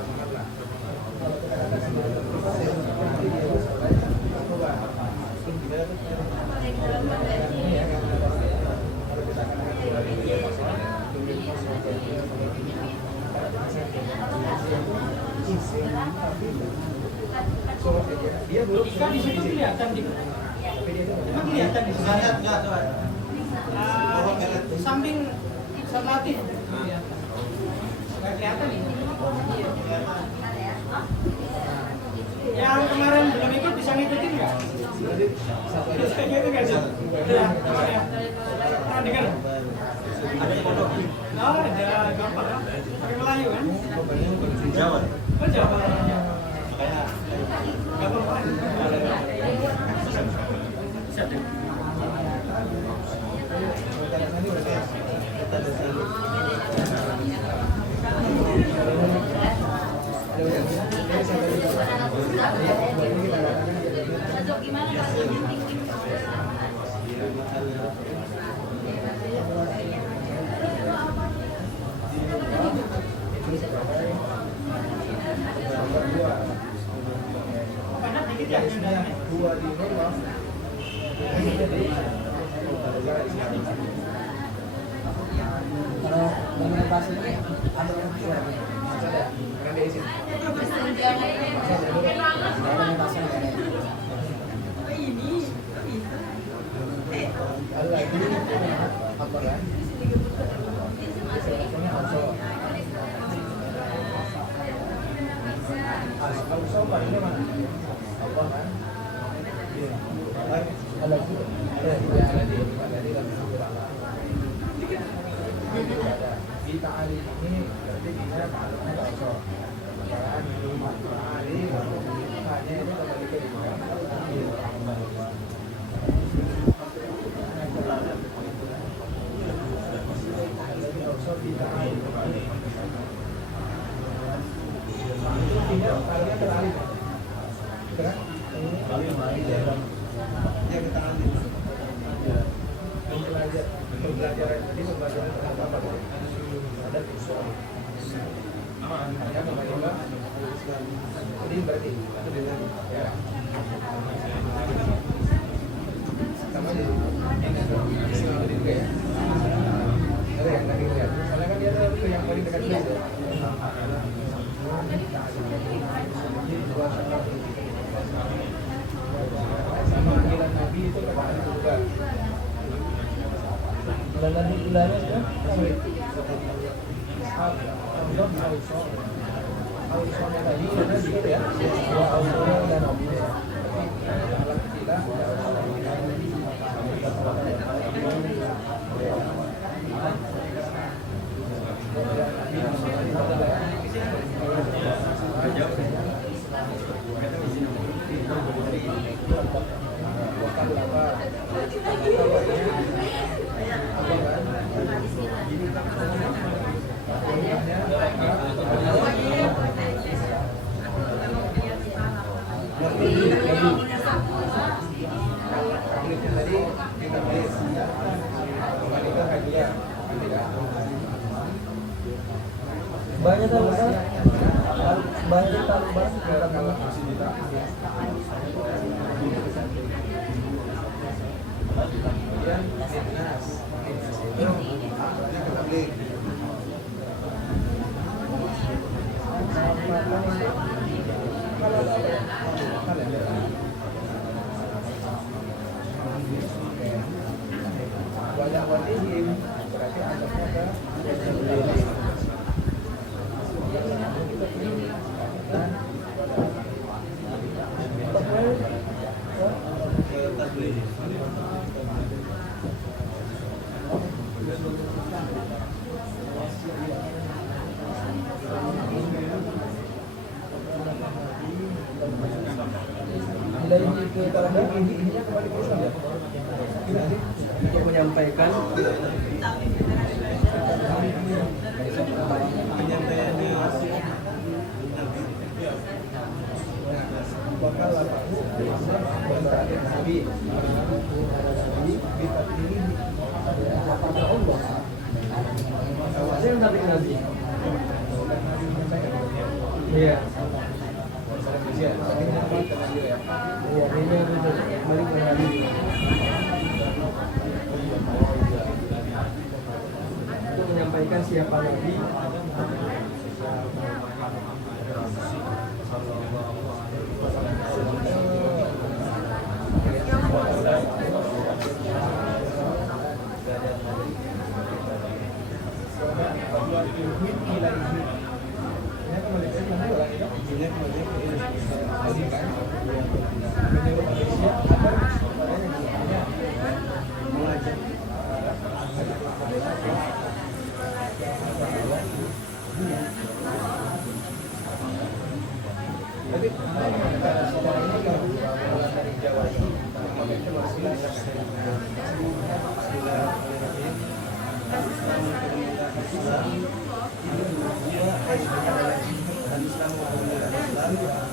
So dia belum Ikan di situ kelihatan di. tapi dia tuh Emang kelihatan di situ. Enggak tuh. Samping selatan. Nggak kelihatan ini. Yang kemarin belum ikut bisa ngikutin nggak? Terus kayak gitu nggak sih? Ya, teman ya. Pernah dengar? Oh, ada gampang kan? Pakai Melayu kan? Jawa. Oh, Jawa. Gampang banget. Panas dikit ya? dua di normal. Kalau dokumentasi ini ada yang kurang. Karena dia izin. Dokumentasi yang ada. Ada lagi apa kan? Biasanya also. Kalau soal ini mana? Apa kan? Ada lagi. Ada di di ta'ali ini berarti kita makhluknya also. Ta'ali hanya itu kembali ke pembelajaran tadi pembelajaran tentang apa? Ada visual. Ya, Bapak. Jadi berarti ya. Sama di istilah tadi juga ya. Ada yang tadi lihat. Soalnya kan dia ada yang paling dekat dulu. Sama panggilan Nabi itu kata juga. Bulan bulannya sudah. Ausonya tadi ada di situ ya. Dua ausonya dan Nabi. Alam ketiga. Banyak tahu kan? Banyak tahu banget. Banyak waliin berarti anggapnya ininya kembali ke Islam ya. Untuk menyampaikan penyampaiannya Bakal lalu berarti Nabi. saya mendapat Nabi. Iya. Iya, ini balik ke Nabi. Untuk menyampaikan siapa Nabi Tapi negara Cina ini kalau dari Jawa itu itu masih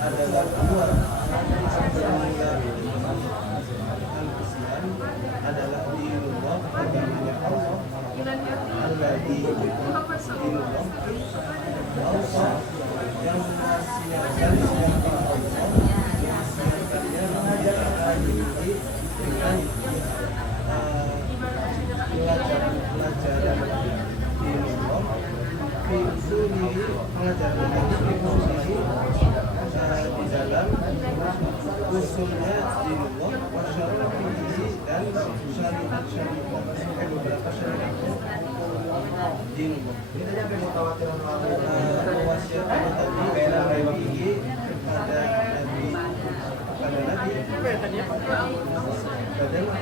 adalah dua adalah dinullah agamanya Allah alladzi dinullah Allah yang menasihatkan siapa Allah yang mengajarkan diri dengan pelajaran dinullah itu mengajarkan diri di dalam usulnya dinullah wasyarafihi dan syariat beberapa syariat dinullah. Ini tadi apa yang mutawatiran mewasiatkan tadi nabi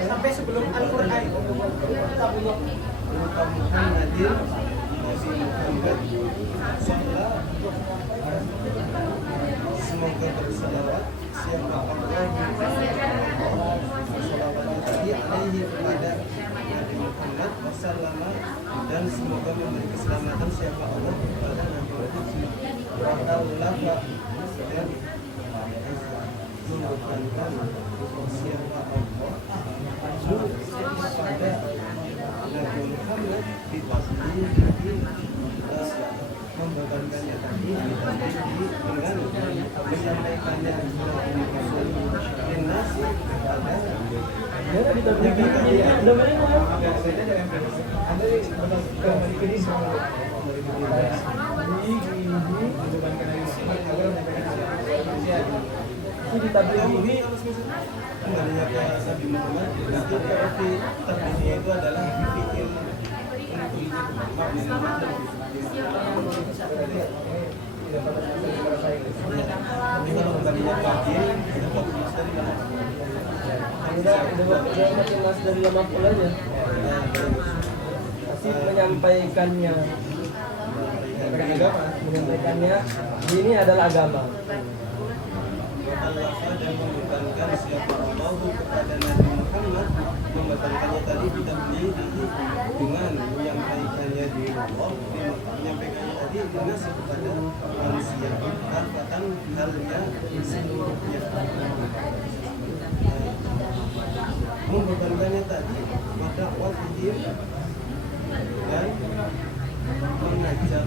sampai sebelum Al-Quran Muhammadin Nabi Muhammad semoga bersalawat siapa Allah salawat tadi alaihi kepada Nabi Muhammad wasallama dan semoga memberi keselamatan siapa Allah kepada Nabi Muhammad wa'allaka dan membebankan siapa Allah kepada Nabi Muhammad membebankannya tadi dengan menyampaikannya nasi kepada kembalinya ke Nabi Muhammad itu arti terdirinya itu adalah fi'il ini kalau kembalinya fakir itu fokus dari mana? Udah makin mas dari lama aja. Masih menyampaikannya ini adalah agama. Allah dan membebankan siapa Allah kepada Nabi Muhammad membebankannya tadi kita beli dengan menyampaikannya di Allah menyampaikannya tadi dengan kepada manusia katakan halnya seluruhnya membebankannya tadi pada wajib dan mengajak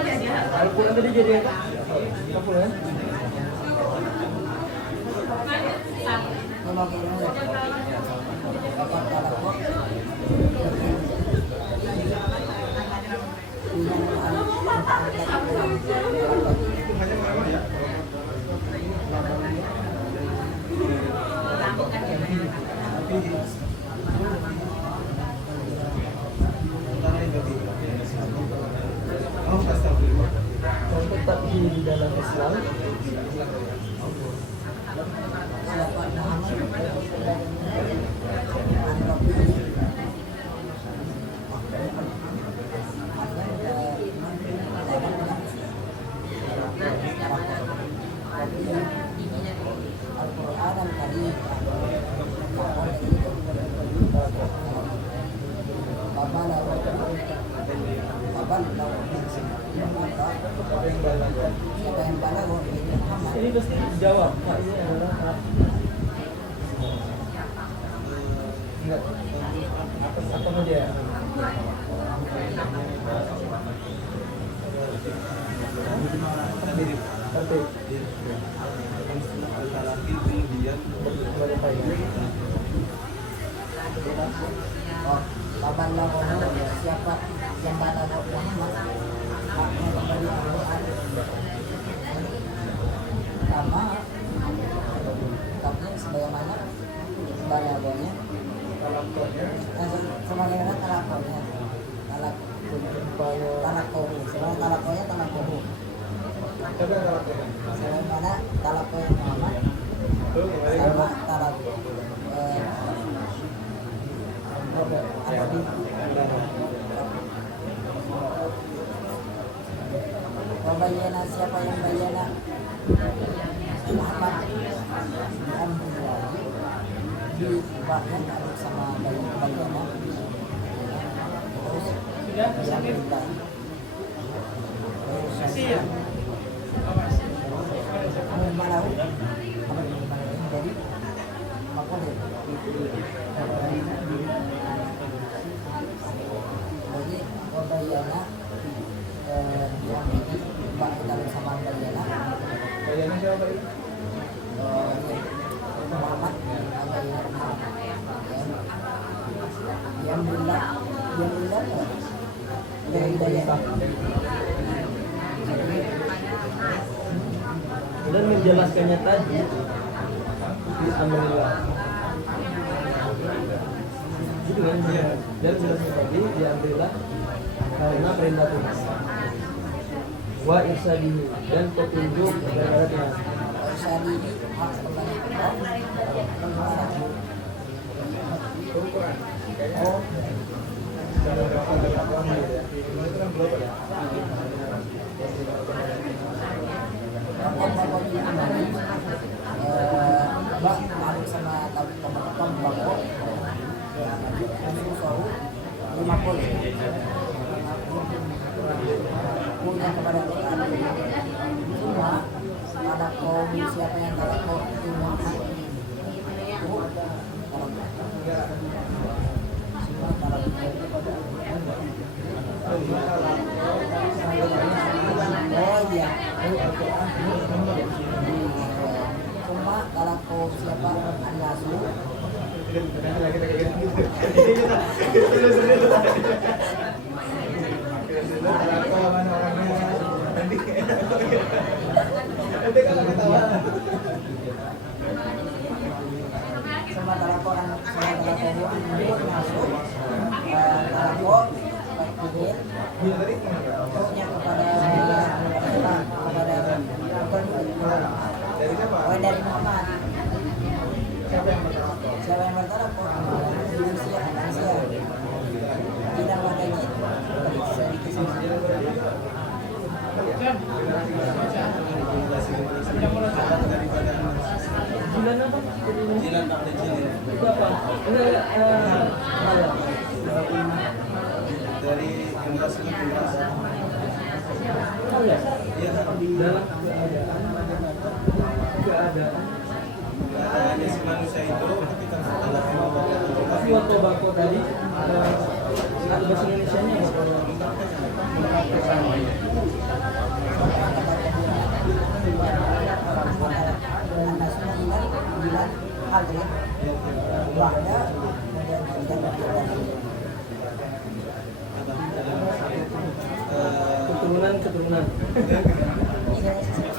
Al-Quran tadi jadi apa? Al-Quran? Untuk takdir di dalam Islam ini pasti jawab. Pak, ini adalah enggak apa saja. Tertib. Siapa yang baca Muhammad haknya kembali Al-Quran sama kitabnya sebagaimana balagonya sebagaimana talakonya talakohu sebagaimana talakonya Muhammad sama talako Bayana siapa yang bayana Muhammad diubahkan sama bayana terus Kasih ya. malau jadi makanya jadi bayana yang diubah dalam sama bayana Bayarnya siapa itu? Muhammad yang bilang dari daya Dan menjelaskannya tadi Alhamdulillah. Itu kan dan menjelaskan tadi diambillah karena perintah Tuhan. Wa irsalihi dan petunjuk ibaratnya. Irsali hak kepada punya kepada Quran semua pada kaum siapa yang pada kaum semua oh iya cuma kalau kaum siapa an-nasu sama talakoran saya talakoran masuk talakor punya kepada dari Muhammad siapa yang bertalakor manusia tidak makanya sedikit Jilan apa? Jilan tak ada jilin. Itu apa? Dari Imras ke Imras. Oh ya? Iya. Dalam keadaan Keadaannya si manusia itu ketika setelah tapi waktu bako tadi bahasa Indonesia-nya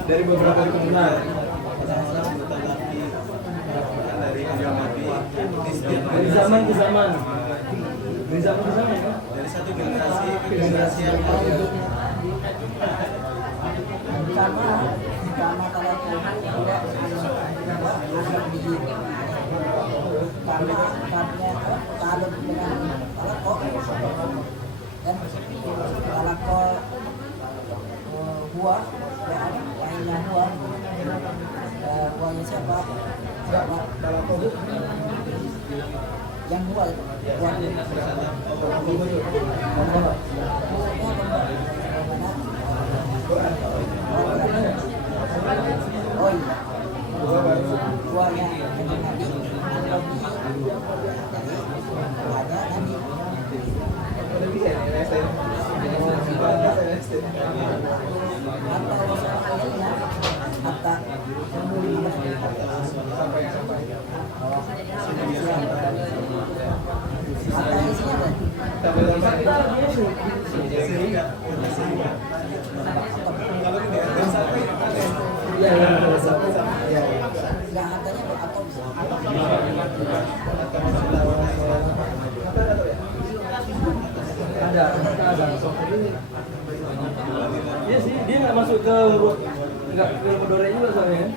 Dari beberapa kemudian. Dari zaman ke zaman. Dari zaman ke zaman ya. Dari satu generasi ke generasi yang lain. Sama kalau Tuhan tidak akan di karena kalau dengan kalau kok dan kalau kok buah ya lainnya buahnya siapa yang buah itu oh iya buahnya tadi ada tadi Iya sih, dia nggak masuk ke nggak ke pedore juga soalnya.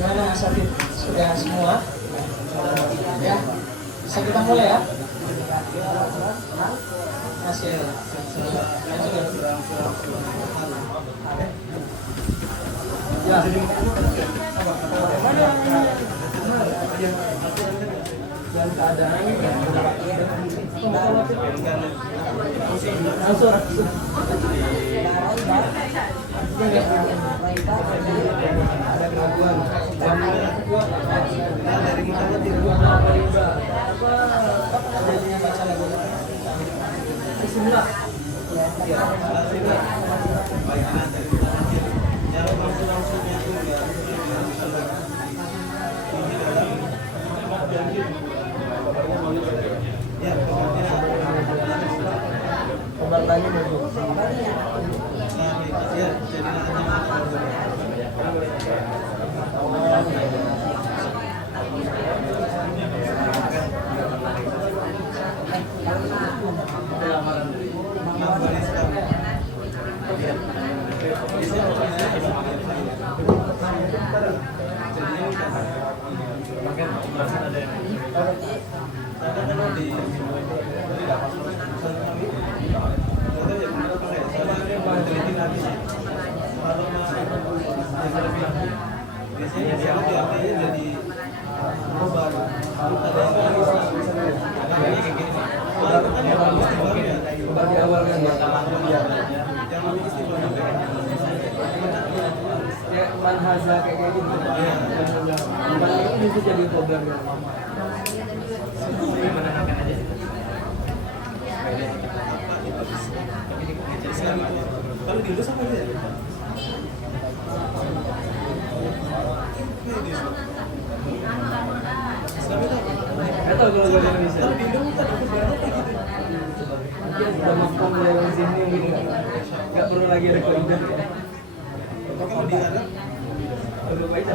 Gimana Sabit? Sudah semua? Ya, bisa kita mulai ya? Masih ya? Lanjut ya? Yang keadaan langsung ada keraguan dari mutawatir adanya baca lagu Bismillah Pembantannya dulu. Biasanya jadi perubahan. Bagi awal kan ya manhaja kayak gitu. Ini itu jadi program yang lama. Kalau di sama dia. Atau kalau di Indonesia. Kalau di Indonesia mungkin sudah mampu mulai dari sini gitu. Nggak perlu lagi ada koridor. Kalau di Arab Perlu baik ya.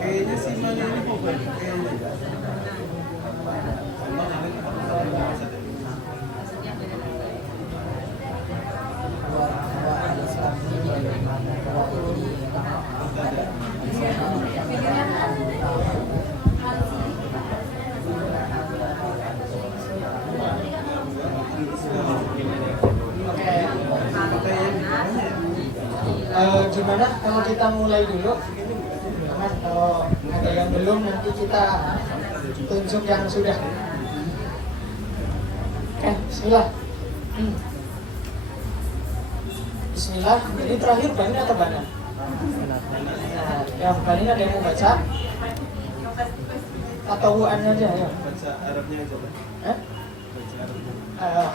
kayaknya sih mana ini populer kayaknya. Gimana kalau kita mulai dulu? Mas, kalau ada yang belum nanti kita tunjuk yang sudah. Bismillah. Bismillah. Ini terakhir bani atau bana? Nah, yang bani ada yang mau baca? Atau wuan aja ya? Baca Arabnya aja, Pak. Eh? Baca Arabnya.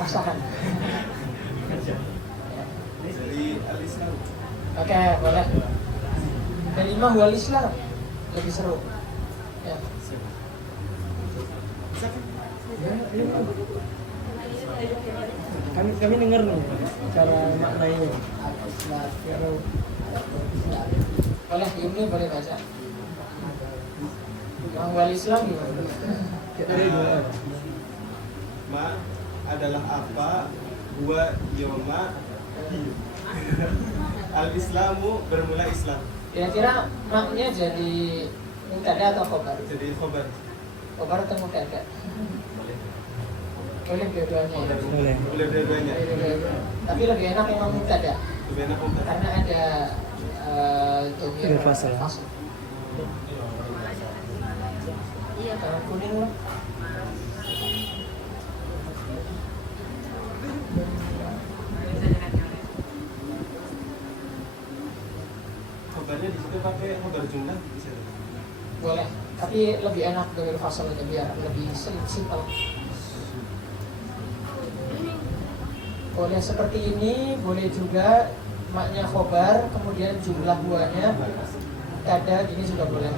Asahan. Dari Al-Islam. Oke, boleh. Kalimah wal Islam lebih seru. Ya. Kami dengar nih cara maknanya. Boleh, ini boleh baca. Yang wal Islam gimana? Ma adalah apa? Huwa yoma. Al-Islamu bermula Islam. Kira-kira maknya jadi mubtada atau khobar? Jadi khobar. Khobar atau mubtada? Boleh dua-duanya. Boleh. Boleh dua-duanya. Tapi lebih enak memang mubtada Lebih enak khobar. karena ada Ada fasal. Iya, kalau kuning lah. Khobarnya di situ pakai khobar jumlah bisa. Boleh, tapi lebih enak dari fasal aja biar lebih simpel. Boleh seperti ini, boleh juga maknya khobar, kemudian jumlah buahnya kada, gini juga boleh.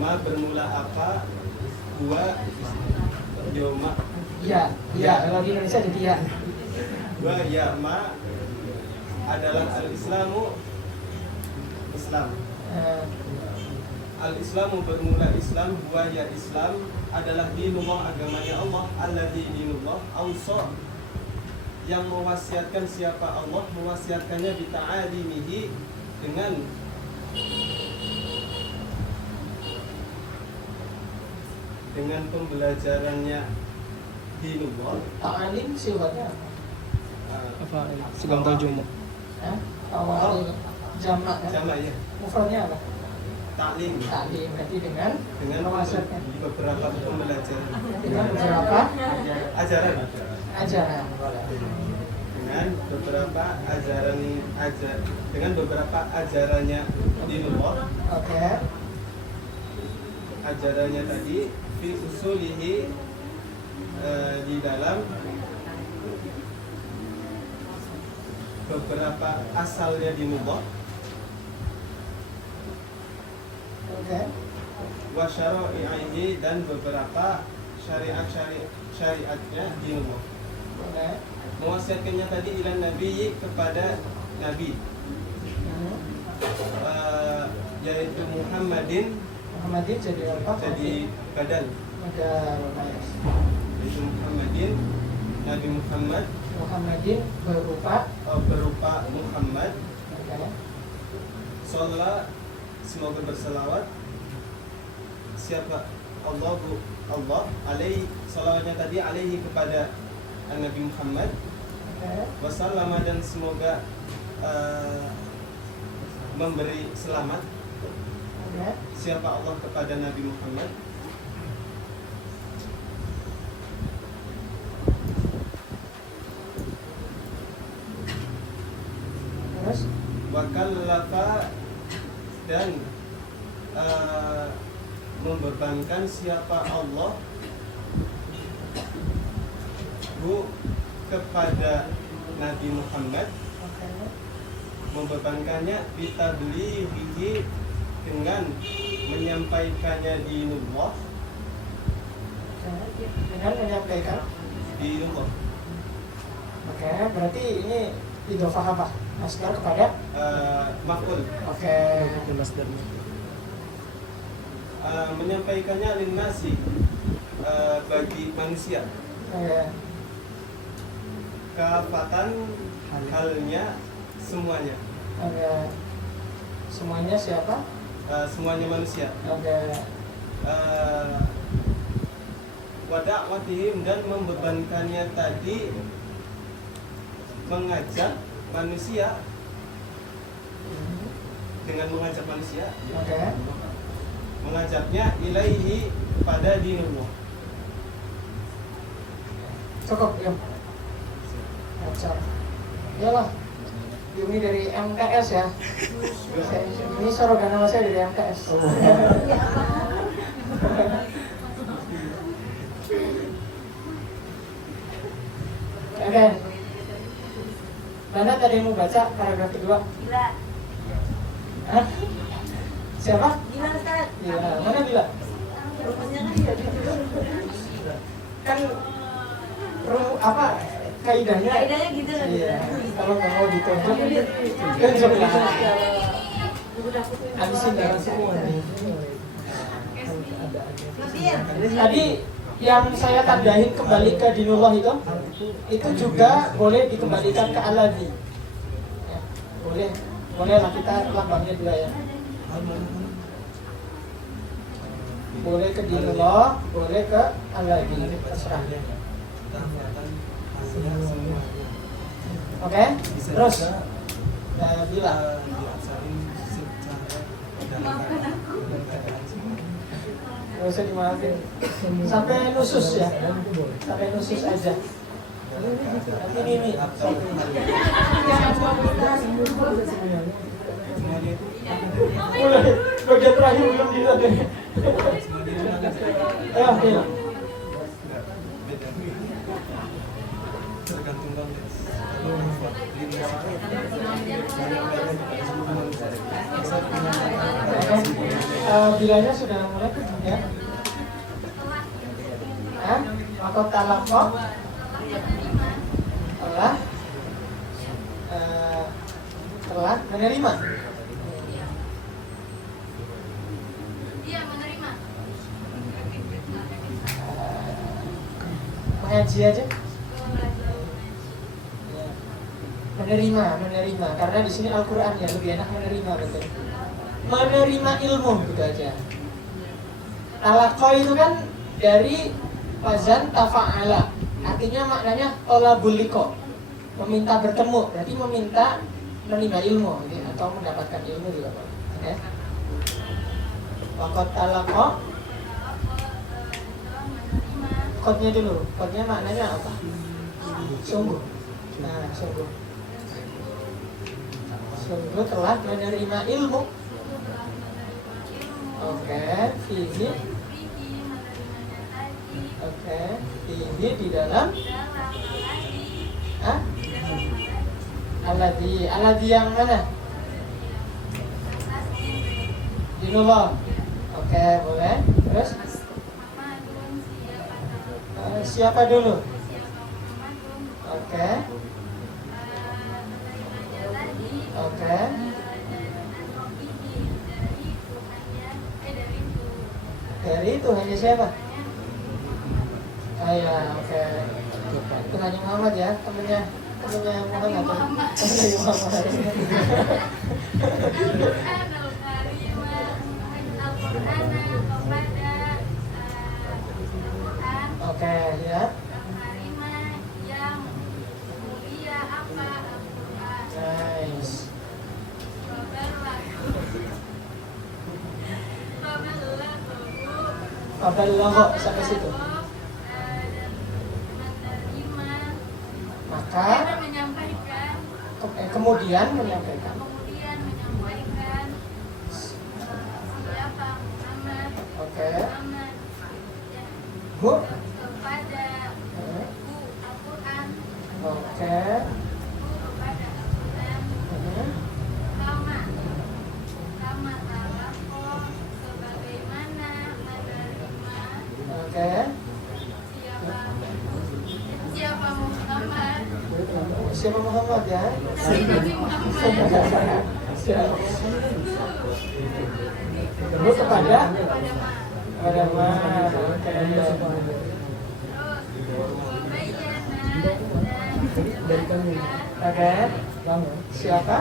Ma bermula apa? Huwa yoma. Iya, iya, kalau di Indonesia jadi ya. Wa ya ma adalah al-Islamu Islam. Al-Islamu bermula Islam, huwa ya Islam adalah dinullah, agamanya Allah, alladzi dinullah, ausa yang mewasiatkan siapa Allah, mewasiatkannya bita'alimihi dengan pembelajarannya dinullah. Ta'alim sifatnya apa? Apa? Segampang jumlah. Awal jamak kan? Sama ya, Mufradnya apa? ta'lim Ta'lim, berarti dengan dengan mewasiatkan. beberapa pembelajaran Dengan beberapa ajaran ajaran. Boleh. dengan beberapa ajarannya dinullah. Oke. Ajarannya tadi fi usulihi, di dalam beberapa asalnya dinullah, Oke. wa syara'ihi dan beberapa syariatnya dinullah. Boleh. Mewasiatkannya tadi ilan nabi, kepada nabi, yaitu Muhammadin, Muhammadin jadi apa? jadi badan, Ada nice. yaitu Muhammadin, Nabi Muhammad, Muhammadin berupa Muhammad, Oke. sholat, semoga berselawat siapa Allah alaihi, salawatnya tadi alaihi kepada Nabi Muhammad, Oke. wasallama dan semoga memberi selamat Oke. siapa Allah kepada Nabi Muhammad, Terus wakallafa dan membebankan siapa Allah kepada Nabi Muhammad, oke. membebankannya bitablighihi dengan menyampaikannya dinullah, Dengan menyampaikan. dinullah, Oke, berarti ini idhofah apa? Masdar kepada. maf'ul, Oke. Itu masdarnya. menyampaikannya linnasi, bagi manusia, Oke. kafatan halnya semuanya, Oke. Semuanya siapa? semuanya manusia. Oke. Wada'watihim dan membebankannya tadi mengajak manusia, dengan mengajak manusia, Oke. mengajaknya ilaihi pada dinullah. Cukup, diam. Kacau. Iyalah. Yumi dari MKS ya. Ini sorogan nama saya dari MKS. Oke. Mana tadi yang mau baca paragraf kedua? Gila. Hah? Siapa? Gila Ustaz. Iya, mana Bila? Rumusnya kan dia gitu. Kan apa kaidahnya? Kaidahnya gitu kan. Iya. Kalau nggak mau ditonjok, tunjuk lah. Habisin darah semua nih. Tadi yang saya tandain kembali ke dinullah itu juga boleh dikembalikan ke alladzi. Ya, boleh lah kita lambangnya dua ya. Boleh ke dinullah, boleh ke alladzi, terserah. Oke, terus Bila nggak usah dimaafin sampai nusus ya, sampai nusus aja. Nanti ini mulai bagian terakhir belum dilihat. Ayo. Tergantung konteks. Bilanya sudah mulai ya. Makot talakok telah menerima. Dia menerima. Mengaji aja. Menerima karena di sini Al-Qur'an ya lebih enak menerima, betul. Menerima ilmu gitu aja. Talaqqa itu kan dari wazan tafa'ala. Artinya maknanya thalabul liqa. Meminta bertemu, berarti meminta menerima ilmu gitu, atau mendapatkan ilmu juga boleh. Ya. Waqad talaqqa. Kodnya dulu. Kodnya maknanya apa? Sungguh. Nah, sungguh telah menerima ilmu. Oke, fihi. Oke, fihi di dalam. Alladzi yang mana? Dinullah. Oke, boleh. Terus? Siapa dulu? Oke. Oke. Dari Tuhannya siapa? Ya, oke. Tuhannya Muhammad ya, temennya Muhammad. Temennya Muhammad. Oke, ya. Nice. Faballagha sampai situ. Maka kemudian menyampaikan. Oke. Bu. Oke. Oke. Siapa Muhammad ya? Terus kepada Ma. Oke. Oke. Siapa?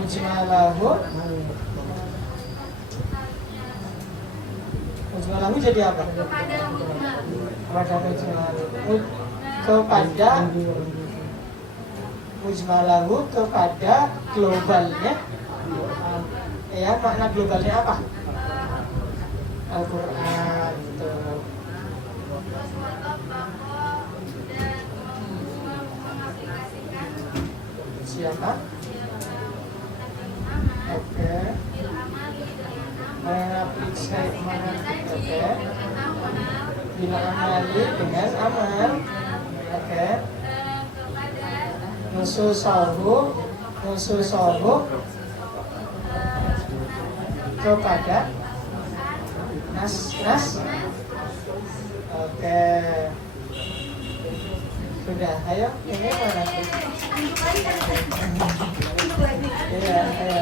Mujmalahu lahu jadi apa? kepada mujmal. Kepada mujmal. Kepada mujmalahu kepada globalnya. Ya, makna globalnya apa? Al-Quran gitu. Dan mengaplikasikan Siapa? Oke. Mengaplikasikan. Oke. Bila amali dengan amal. Oke. Nususahu kepada nas. Oke. Sudah, ayo ini mana? Iya, ayo.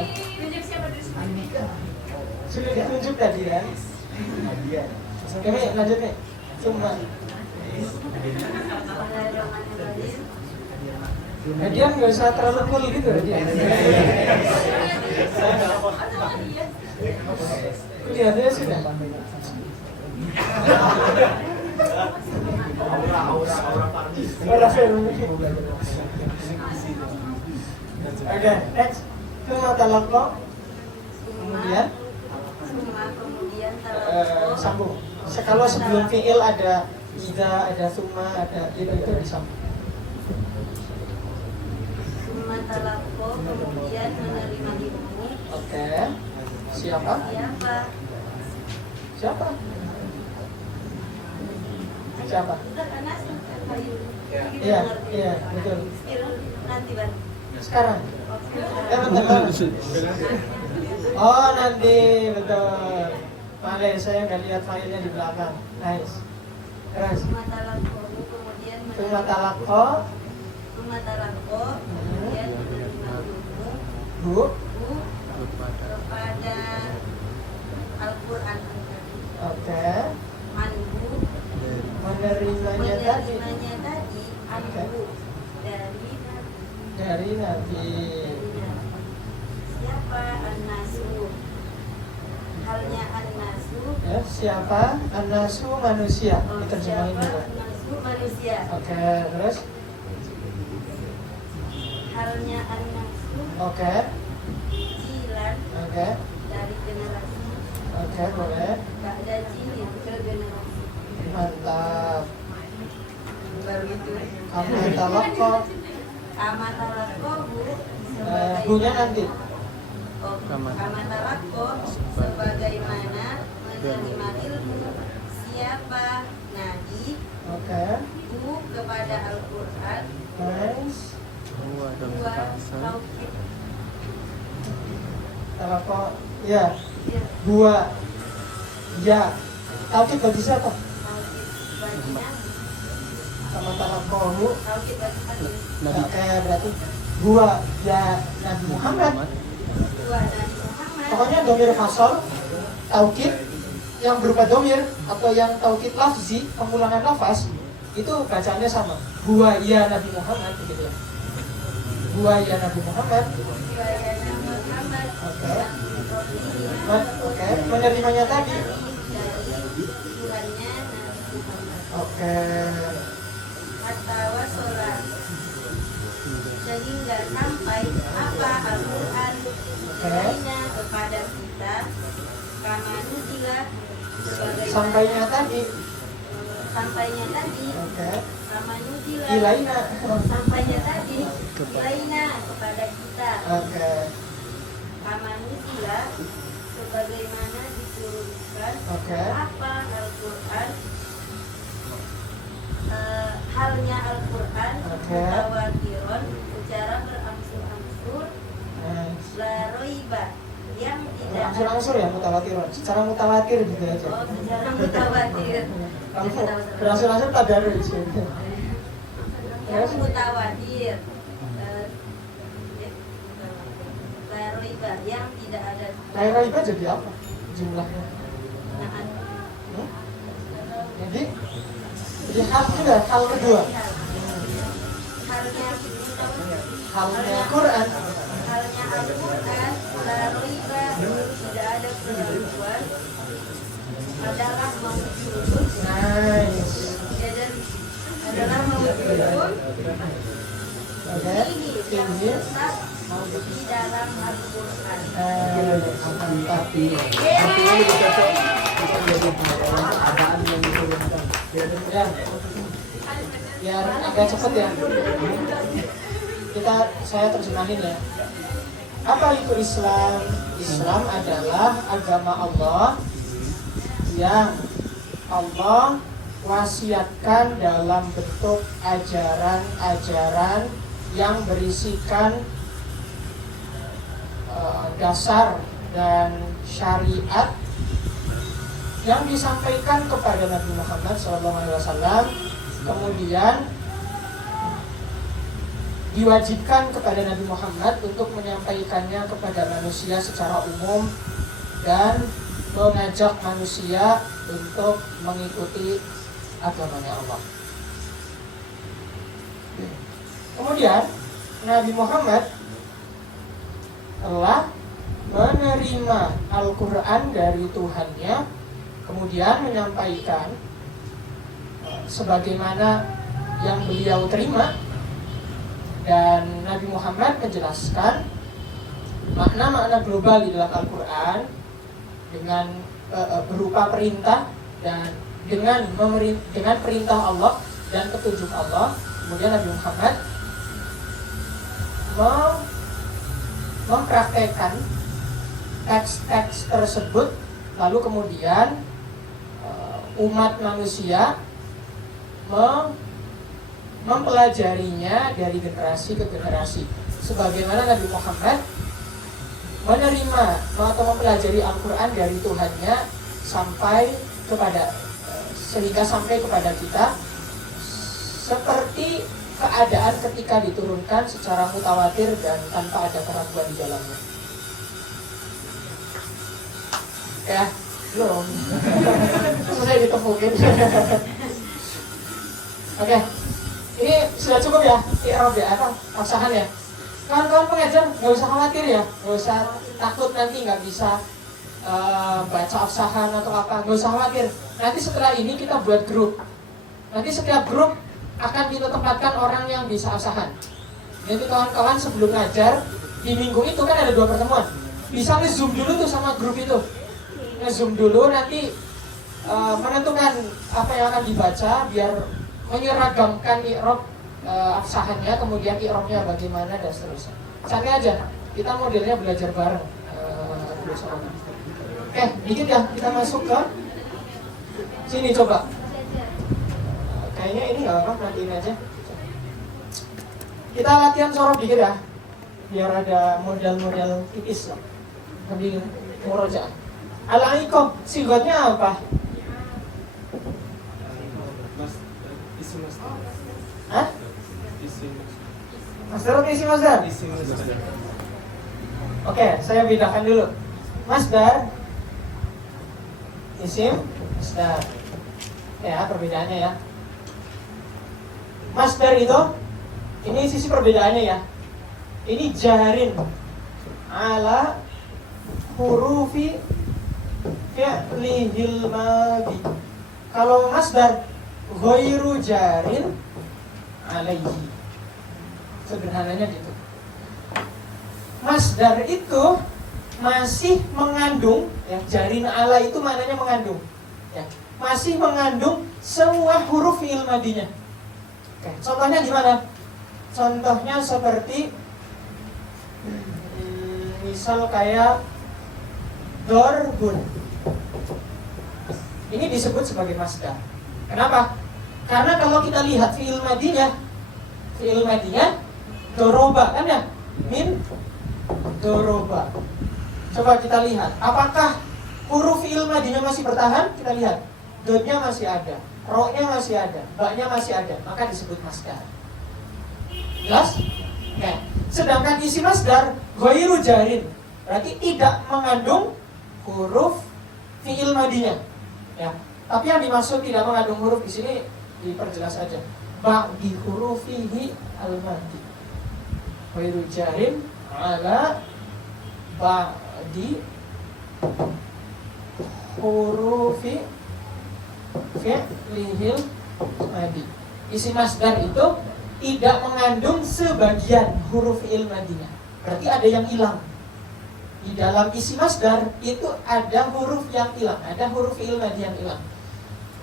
Sudah ditunjuk tadi kan? Oke, lanjut nih. Cuma dia nggak usah terlalu cool gitu dia. Lihatnya sudah. Aura Oke, next. Cuma talaqo. Kemudian sambung. Kalau sebelum fi'il ada ida, ada summa, ada itu disambung. Talaqo kemudian menerima ilmu. Oke. Siapa? Siapa? Iya, betul. Nanti Bang. Sekarang. Bentar. Oh, nanti betul. Males, saya nggak lihat filenya di belakang. Nice. Terus. Tuma talaqo. Kemudian menerima ilmu. Bu. Kepada Al-Quran. Oke. Anhu. Menerimanya tadi Anhu dari Nabi. Siapa An-Nasu? Halnya An-Nasu. Ya, siapa? An-nasu manusia. Diterjemahin Siapa dulu. An-Nasu manusia. Oke, terus? Halnya An-Nasu. Oke. Jilan Oke. dari generasi. Oke, boleh. Tak ada jilid ke generasi. Mantap. Baru itu. Amatalaqo. Amatalaqohu Bunya nanti. Amatalaqo sebagaimana menerima ilmu siapa Nabi Oke. hu kepada Al-Quran. Nice. Dua tauhid. Talaqo. Ya. Ya, Dua. Ya. Tauhid bagi siapa? tauhid bagi Nabi. Sama talaqohu. Tauhid bagi Nabi. Oke, berarti dua ya Nabi Muhammad. Dua Nabi Muhammad. Pokoknya domir fasol, taukid yang berupa domir atau yang taukid lafzi, pengulangan lafaz itu bacaannya sama. Dua ya Nabi Muhammad begitu ya. Dua ya Nabi Muhammad. Dua ya Nabi Muhammad. Oke. Oke, menerimanya tadi. Dari Tuhannya Nabi Muhammad. Oke. Hatta wasolat sehingga sampai apa Al-Quran lainnya kepada kita kama nuzila Sampainya tadi. sampainya tadi Oke. kama nuzila Ilaina. sampainya tadi lainnya kepada kita Oke. kama nuzila sebagaimana diturunkan Oke. apa Al-Quran halnya Al-Quran Oke. mutawatiron secara berangsur-angsur Nice. la roiba yang tidak Angsur-angsur ya mutawatir. Secara mutawatir gitu aja. oh secara mutawatir Kamu berangsur-angsur tadarus. yang mutawatir la roiba yang tidak ada Daerah itu jadi apa? Jumlahnya. kenaan. Jadi hal juga, hal kedua. halnya Halnya Quran. Al-Quran la roiba tidak ada keraguan adalah maut sulbun. Nice. Dan adalah maut sulbun. Oke. Ini yang Ini. terdapat di dalam Al-Quran. Mantap. Artinya lebih cocok bisa jadi adaan yang diturunkan. Ya. Biar agak cepet ya. Saya terjemahin ya. Apa itu Islam? Islam adalah agama Allah yang Allah wasiatkan dalam bentuk ajaran-ajaran yang berisikan dasar dan syariat yang disampaikan kepada Nabi Muhammad SAW, kemudian diwajibkan kepada Nabi Muhammad untuk menyampaikannya kepada manusia secara umum dan mengajak manusia untuk mengikuti agamanya Allah. Kemudian Nabi Muhammad telah menerima Al-Quran dari Tuhannya, kemudian menyampaikan sebagaimana yang beliau terima. Dan Nabi Muhammad menjelaskan makna-makna global di dalam Al-Quran dengan berupa perintah dan dengan perintah Allah dan petunjuk Allah. Kemudian Nabi Muhammad mempraktekkan teks-teks tersebut, lalu kemudian umat manusia mempelajarinya dari generasi ke generasi, sebagaimana Nabi Muhammad menerima atau mempelajari Al-Quran dari Tuhannya sehingga sampai kepada kita seperti keadaan ketika diturunkan secara mutawatir dan tanpa ada keraguan di dalamnya. Ya, belum selesai ditemukan. Oke. Ini sudah cukup ya, i'rab ya, atau absahan ya. Kawan-kawan pengajar nggak usah khawatir ya, nggak usah takut nanti nggak bisa baca absahan atau apa, nggak usah khawatir. Nanti setelah ini kita buat grup. Nanti setiap grup akan kita tempatkan orang yang bisa absahan. Jadi kawan-kawan sebelum ngajar di minggu itu kan ada 2 pertemuan, bisa nge-zoom dulu tuh sama grup itu, nge-zoom dulu nanti menentukan apa yang akan dibaca biar menyeragamkan i'rab absahannya, kemudian i'rabnya bagaimana dan seterusnya. Santai aja, kita modelnya belajar bareng. Oke, dikit ya, kita masuk ke sini coba. Kayaknya ini nggak apa-apa, matiin aja. Kita latihan sorof dikit ya, biar ada model-model tipis lah. Sambil murojaah. Al-aiqab, sigatnya apa? Hah? Masdar atau isi masdar? Oke, saya bedakan dulu. Masdar, isim, masdar. Ya, perbedaannya ya. Masdar itu, ini sisi perbedaannya ya. Ini jarin ala hurufi fi'lihil madhi. Kalau masdar ghairu jarin alaihi, sederhananya gitu. Masdar itu masih mengandung ya, jarin ala itu maknanya mengandung ya, masih mengandung semua huruf fi'il madinya. Oke, contohnya gimana? Contohnya seperti misal kayak dorbun. Ini disebut sebagai masdar. Kenapa? Karena kalau kita lihat fi'il madinya doroba kan ya, min doroba. Coba kita lihat, apakah huruf fi'il madinya masih bertahan? Kita lihat, dotnya masih ada, ro-nya masih ada, ba-nya masih ada, maka disebut masdar. Jelas? Nah, sedangkan isi masdar ghairu jarin, berarti tidak mengandung huruf fi'il madinya. Ya, tapi yang dimaksud tidak mengandung huruf di sini diperjelas saja. Ba'di hurufihi al-madi. Ghairu jarin ala ba'di hurufi fi'lihil madi. Isim masdar itu tidak mengandung sebagian huruf fi'il madinya. Berarti ada yang hilang. Di dalam isim masdar itu ada huruf yang hilang, ada huruf fi'il madi yang hilang.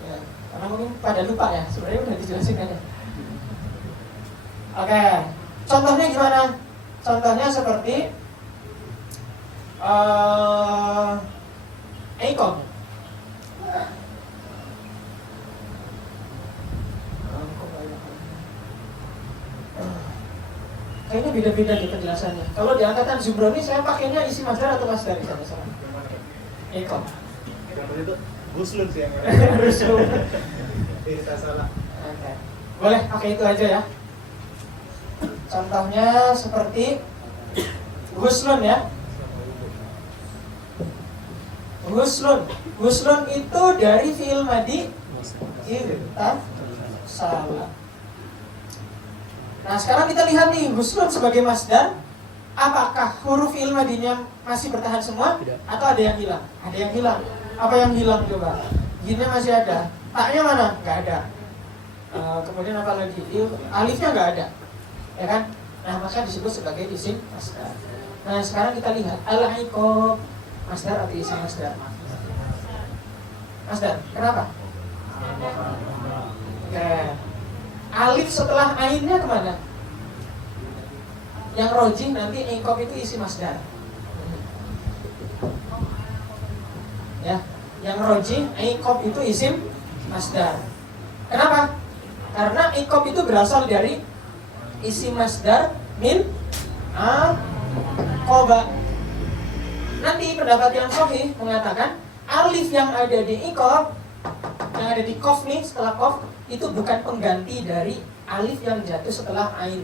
Ya, karena mungkin pada lupa ya, sebenarnya udah dijelasin kan ya. Oke, contohnya gimana? Contohnya seperti Eikom. Kayaknya beda-beda di penjelasannya. Kalau di angkatan Zumroni saya pakainya isi masdar atau masdar di sana sama. Eikom. Kalau itu Guslun sih yang Rusuh. kita salah. Oke. Boleh pakai itu aja ya. Contohnya seperti Guslun ya. Guslun itu dari fi'il madi salah. Nah sekarang kita lihat nih guslun sebagai masdar. Apakah huruf fi'il madinya masih bertahan semua? Atau ada yang hilang? Ada yang hilang. Apa yang hilang coba? Ginnya masih ada. Taknya mana? Gak ada. Kemudian apa lagi? Alifnya gak ada. Ya kan? Nah maka disebut sebagai isim masdar. Nah sekarang kita lihat al-iqab masdar atau isim masdar? Masdar. Kenapa? Oke. Alif setelah ainnya kemana? Yang rojih nanti iqab itu isi masdar. Ya, yang rojih iqab itu isim masdar. Kenapa? Karena iqab itu berasal dari isim masdar min aqaba. Nanti pendapat yang sahih mengatakan alif yang ada di iqab, yang ada di qaf nih setelah qaf itu bukan pengganti dari alif yang jatuh setelah ain.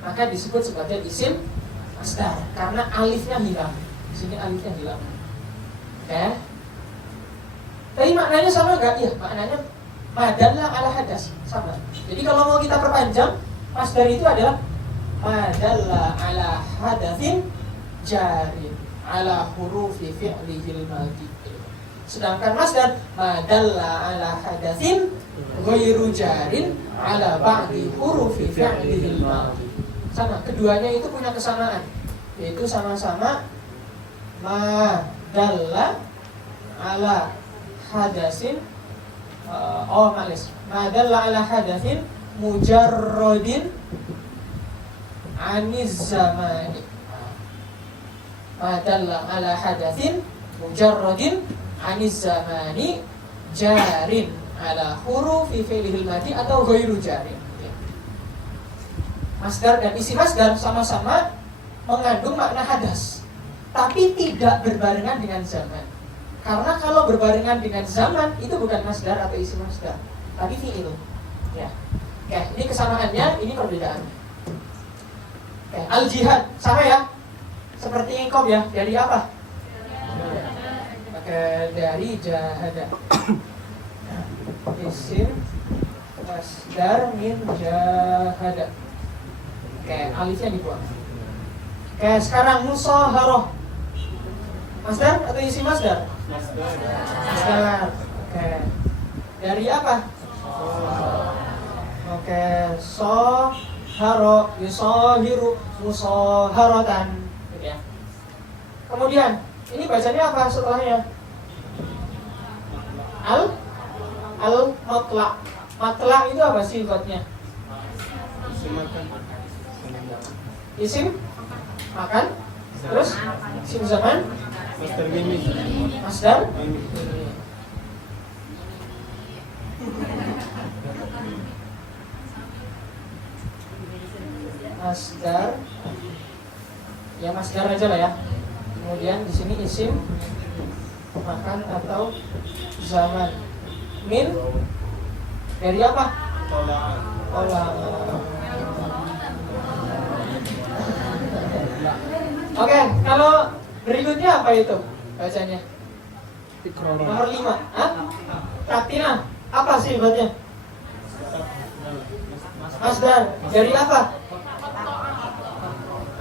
Maka disebut sebagai isim masdar karena alifnya hilang. Di sini alifnya hilang. Oke. Tapi maknanya sama enggak? Iya, maknanya madalla ala hadas sama. Jadi kalau mau kita perpanjang, masdar itu adalah madalla ala hadatsin jarin ala hurufi fi'lihil madi. Sedangkan masdar madalla ala hadatsin ghairu jarin ala ba'di hurufi fi'lihil madi. Sama, keduanya itu punya kesamaan, yaitu sama-sama madalla ala hadatsin madalla ala hadatsin mujarradin aniz zamani. Madalla ala hadatsin mujarradin aniz zamani jarin ala hurufi fi'lihil madi atau ghairu jarin. Masdar dan isi masdar sama-sama mengandung makna hadas, tapi tidak berbarengan dengan zaman. Karena kalau berbarengan dengan zaman itu bukan masdar atau isi masdar, tapi fi'il. Ya. Oke, ini kesamaannya, ini perbedaan. Oke, al-jihad sama ya. Seperti iqab ya, dari apa? Oke, dari jahada. Isim masdar min jahada. Oke, alifnya dibuang. Oke, sekarang musaharah. Masdar atau isi masdar? Masdar. Oke. Dari apa? Oke, soharo, yusohiru, musoharatan. Ya. Kemudian, ini bacanya apa setelahnya? Al-matlaq. Matlaq itu apa sih kodnya? Isim makan, terus isim zaman, Master Mimi. masdar, masdar, ya masdar aja lah ya. Kemudian di sini isim makan atau zaman. Min dari apa? Olah. Oke, kalau berikutnya apa itu bacanya? Nomor 5. Katina. Apa sih buatnya? Masdar. Dari apa?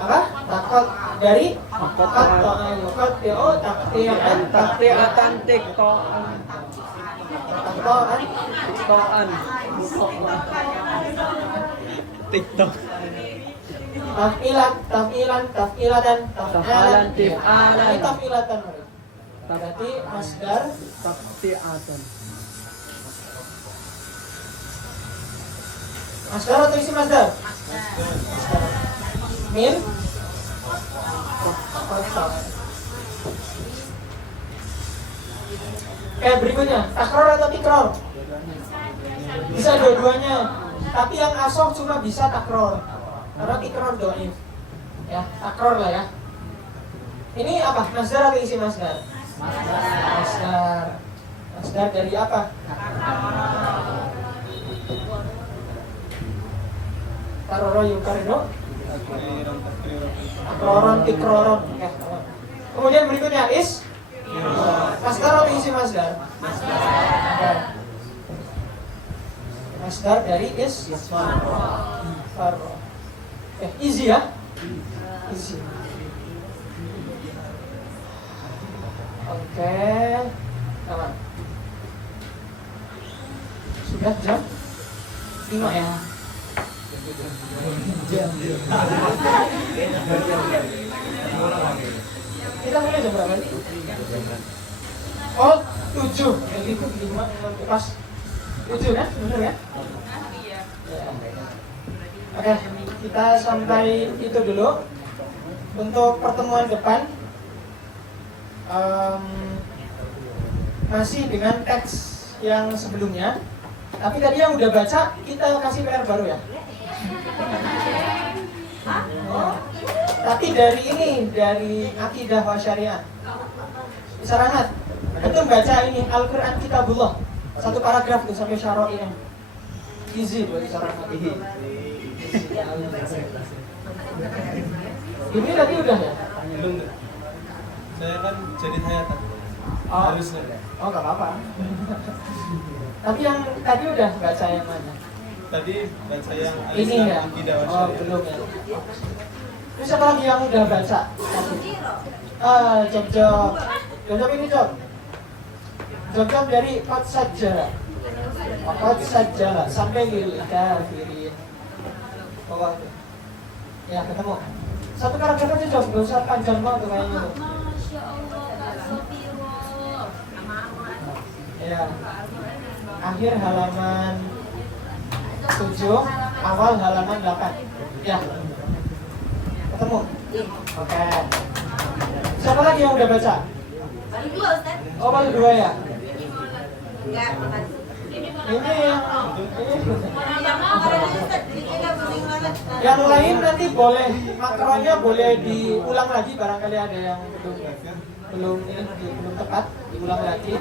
apa? Takot dari taktoan yukotio taktian Taktiatan tiktoan. taktoan Tiktoan. TikTok. tafilatan Tafalan tif'alan. ini tafilatan berarti masdar Taktiatan. masdar atau isi masdar? Min berikutnya takror atau tikror? Bisa dua-duanya, tapi yang asoh cuma bisa takror karena tikror doif ya, takror lah ya. Ini apa? Masdar atau isi masdar? Masdar dari apa? Karoro yukarino takroron tikroron ya. Kemudian berikutnya is masdar atau isi masdar? Masdar dari is easy ya, easy. Oke, aman. Sudah jam 5 ya. Kita mulai jam berapa nih? Oh, 7. Jadi 5 pas 7 kan? Benar ya? Oke, kita sampai itu dulu. Untuk pertemuan depan masih dengan teks yang sebelumnya. Tapi tadi yang udah baca, kita kasih PR baru ya. Tapi dari ini, dari Akidah wa Syariah. Isyarat, antum baca ini Al-Quran Kitabullah. Satu paragraf tuh sampai syara'i'nya. Easy buat isyarat. Ini tadi udah ya? Belum. Saya kan jadi hayatan. Harusnya. Oh, nggak apa-apa. Tapi yang tadi udah baca yang mana? Tadi baca yang Ini ya? Akidah wa Oh, Syariah. belum ya. Terus apa lagi yang udah baca? Job. Job ini job. Job dari qad sajjala sampai lil kafirin. Bawah. Ya, ketemu. Satu paragraf aja job, nggak usah panjang banget kayaknya tuh. Masya Allah, Kak Sofiro. Ya. Akhir halaman 7, awal halaman 8. Ya. Ketemu? Oke. Siapa lagi yang udah baca? Baru dua, Ustaz. Oh, baru 2 ya? Enggak, makasih. Ini yang Yang mau ada Ustaz, ini enggak penting banget. yang lain nanti boleh makronya boleh diulang lagi, barangkali ada yang belum tepat, diulang lagi.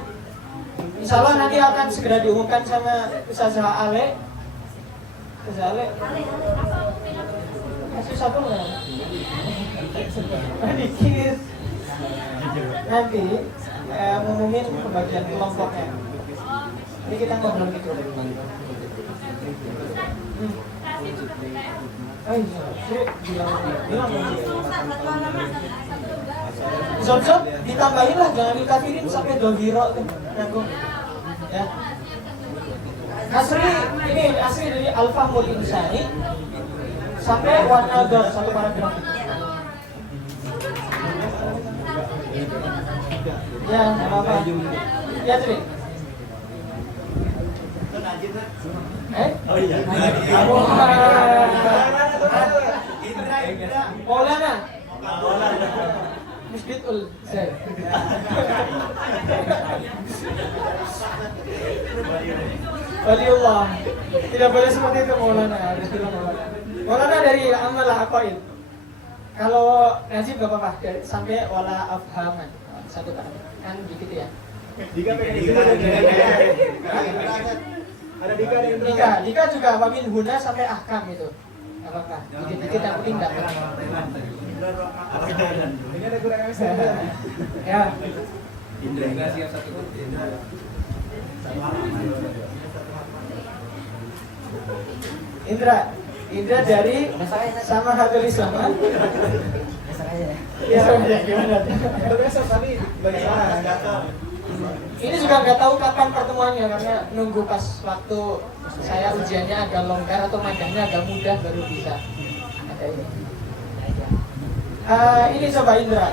Insya Allah nanti akan segera diumumkan sama Ustazah Ale. Ustazah Ale. Kasih satu nggak? Dikit. Nanti ngumumin pembagian kelompoknya. Ini kita ngobrol gitu. Oh iya, bilang. Zon ditambahin lah, jangan dikafirin sampai dohiro tuh nyambung. Ya. Asri dari Al-Fahmul Insani sampai Wan-Nadar, satu paragraf. Ya, nggak apa-apa. Ya, Tri. Oh iya. Maulana. Musbitul Zain. Waliullah. Tidak boleh seperti itu Maulana, harus bilang Maulana. Maulana dari amal aqaid. Kalau Najib gak apa-apa, sampai wala afhaman. Satu kali. Kan begitu ya. Dika pengen itu ada Dika ada Indra. Dika juga wamin huna sampai ahkam itu. Gak apa-apa. Dikit-dikit yang penting dapat. Ini ada kurang MS. Ya. Indra siap satu. Indra, Indra dari sama Hadul Islam. Ya, gimana? Besok kami bagi sana. Ini juga nggak tahu kapan pertemuannya karena nunggu pas waktu saya ujiannya agak longgar atau magangnya agak mudah baru bisa ada ini. Ini coba Indra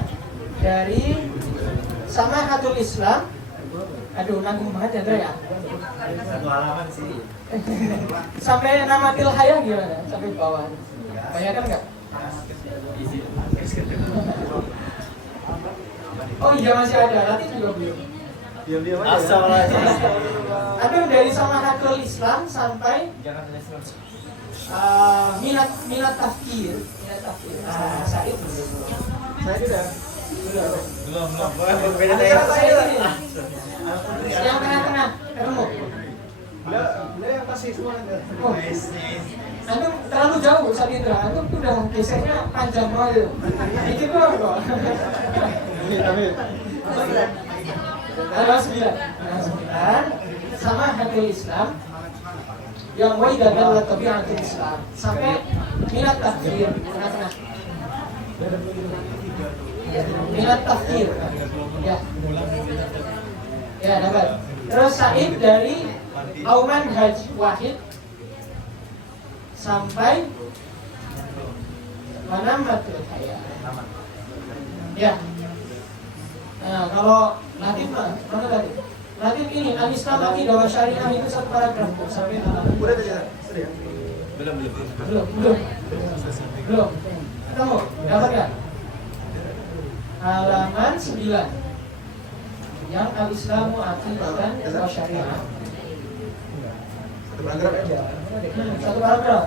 dari sama Hadul Islam. Aduh, nanggung banget ya Indra ya. Satu halaman sih. Sampai nama Tilhaya gimana? Sampai bawah. Banyak kan nggak? Oh iya masih ada, nanti juga belum. Diam-diam aja. Asal aja. Aduh, dari sama Hadul Islam sampai minat tafkir. Saya itu. Saya tidak. Belum. Yang tengah-tengah, ketemu. Beliau yang pasti semua. Oh, antum terlalu jauh Ustaz Indra, antum udah gesernya panjang banget. Dikit doang kok. Tanggal 9 sama Hadul Islam yang waidah dan tabiatul Islam sampai minat tafsir tengah-tengah. Minat tafsir. Ya, dapat. Terus Said dari Auman Haj Wahid sampai mana matul hayat. Ya. Nah, kalau Latif mana tadi? Latif ini al-Islam Aqidah wa Syariah itu satu paragraf sampai Udah tidak? Sudah. belum. Ketemu? Dapat enggak? Halaman 9. Yang al-Islamu Aqidah wa Syariah. Satu paragraf ya. Satu paragraf.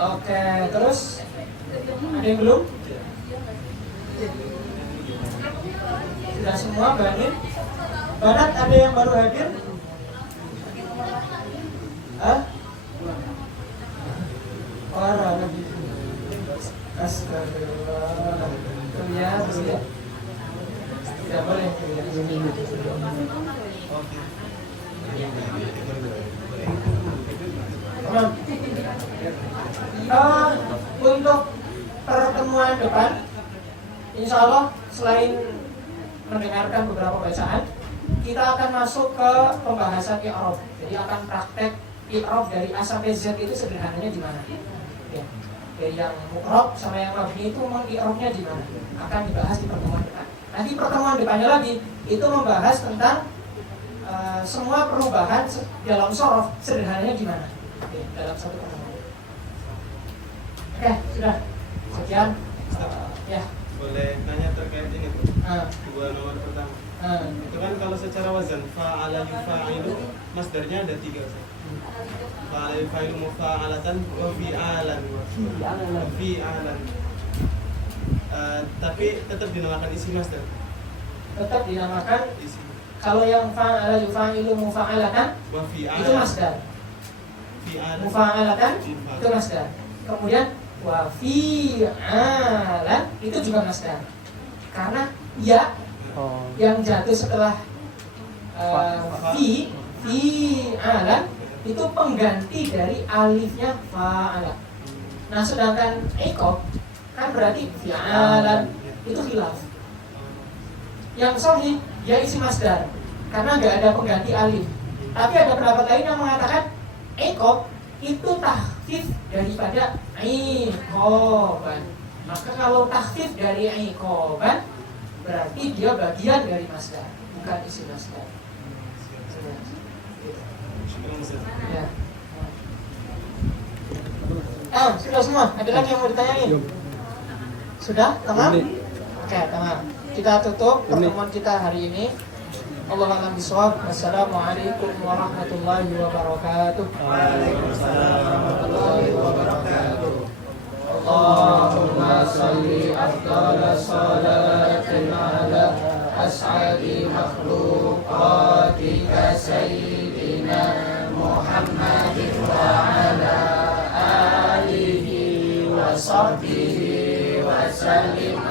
Oke, terus ada yang belum? Sudah semua Banit. Banat ada yang baru hadir? Orang lagi. Astagfirullah. Ya. Tidak boleh. Untuk pertemuan depan, insya Allah selain mendengarkan beberapa bacaan, kita akan masuk ke pembahasan i'rab. Jadi akan praktek i'rab dari A sampai Z itu sederhananya di mana. Ya. Dari yang mu'rab sama yang mabni itu meng-i'rabnya di mana. Akan dibahas di pertemuan depan. Nanti pertemuan depannya lagi itu membahas tentang semua perubahan dalam shorof sederhananya di mana. Dalam satu pertemuan. Oke, sudah. Sekian. Ya. Boleh nanya terkait ini tuh. Dua nomor pertama. Itu kan kalau secara wazan fa'ala yufa'ilu masdarnya ada 3. Fa'ala yufa'ilu mufa'alatan wa fi'alan. Fi'alan. Tapi tetap dinamakan isi masdar. Tetap dinamakan Isi. kalau yang fa'ala yufa'ilu mufa'alatan Wa fi'alan. itu masdar. Fi'alan. Mufa'alatan itu masdar. Kemudian wa fi'alan itu juga masdar. Karena ya yang jatuh setelah fi'alan itu pengganti dari alifnya fa'ala. Nah, sedangkan iqab kan berarti fi'alan itu khilaf. Yang sahih ya isi masdar karena nggak ada pengganti alif. Tapi ada pendapat lain yang mengatakan iqab itu takhfif daripada iqaban. Maka kalau takhfif dari iqaban berarti dia bagian dari masdar, bukan isi masdar. Ya. Sudah semua. Ada lagi yang mau ditanyain? Sudah? Tamam? Oke, tamam. Kita tutup pertemuan kita hari ini. Allahu a'lam bishawab. Wassalamualaikum warahmatullahi wabarakatuh. Waalaikumsalam warahmatullahi wabarakatuh. Allahumma salli afdala salatin ala as'adi makhluqatika sayyidina Muhammadin wa ala alihi wa sahbihi wa sallim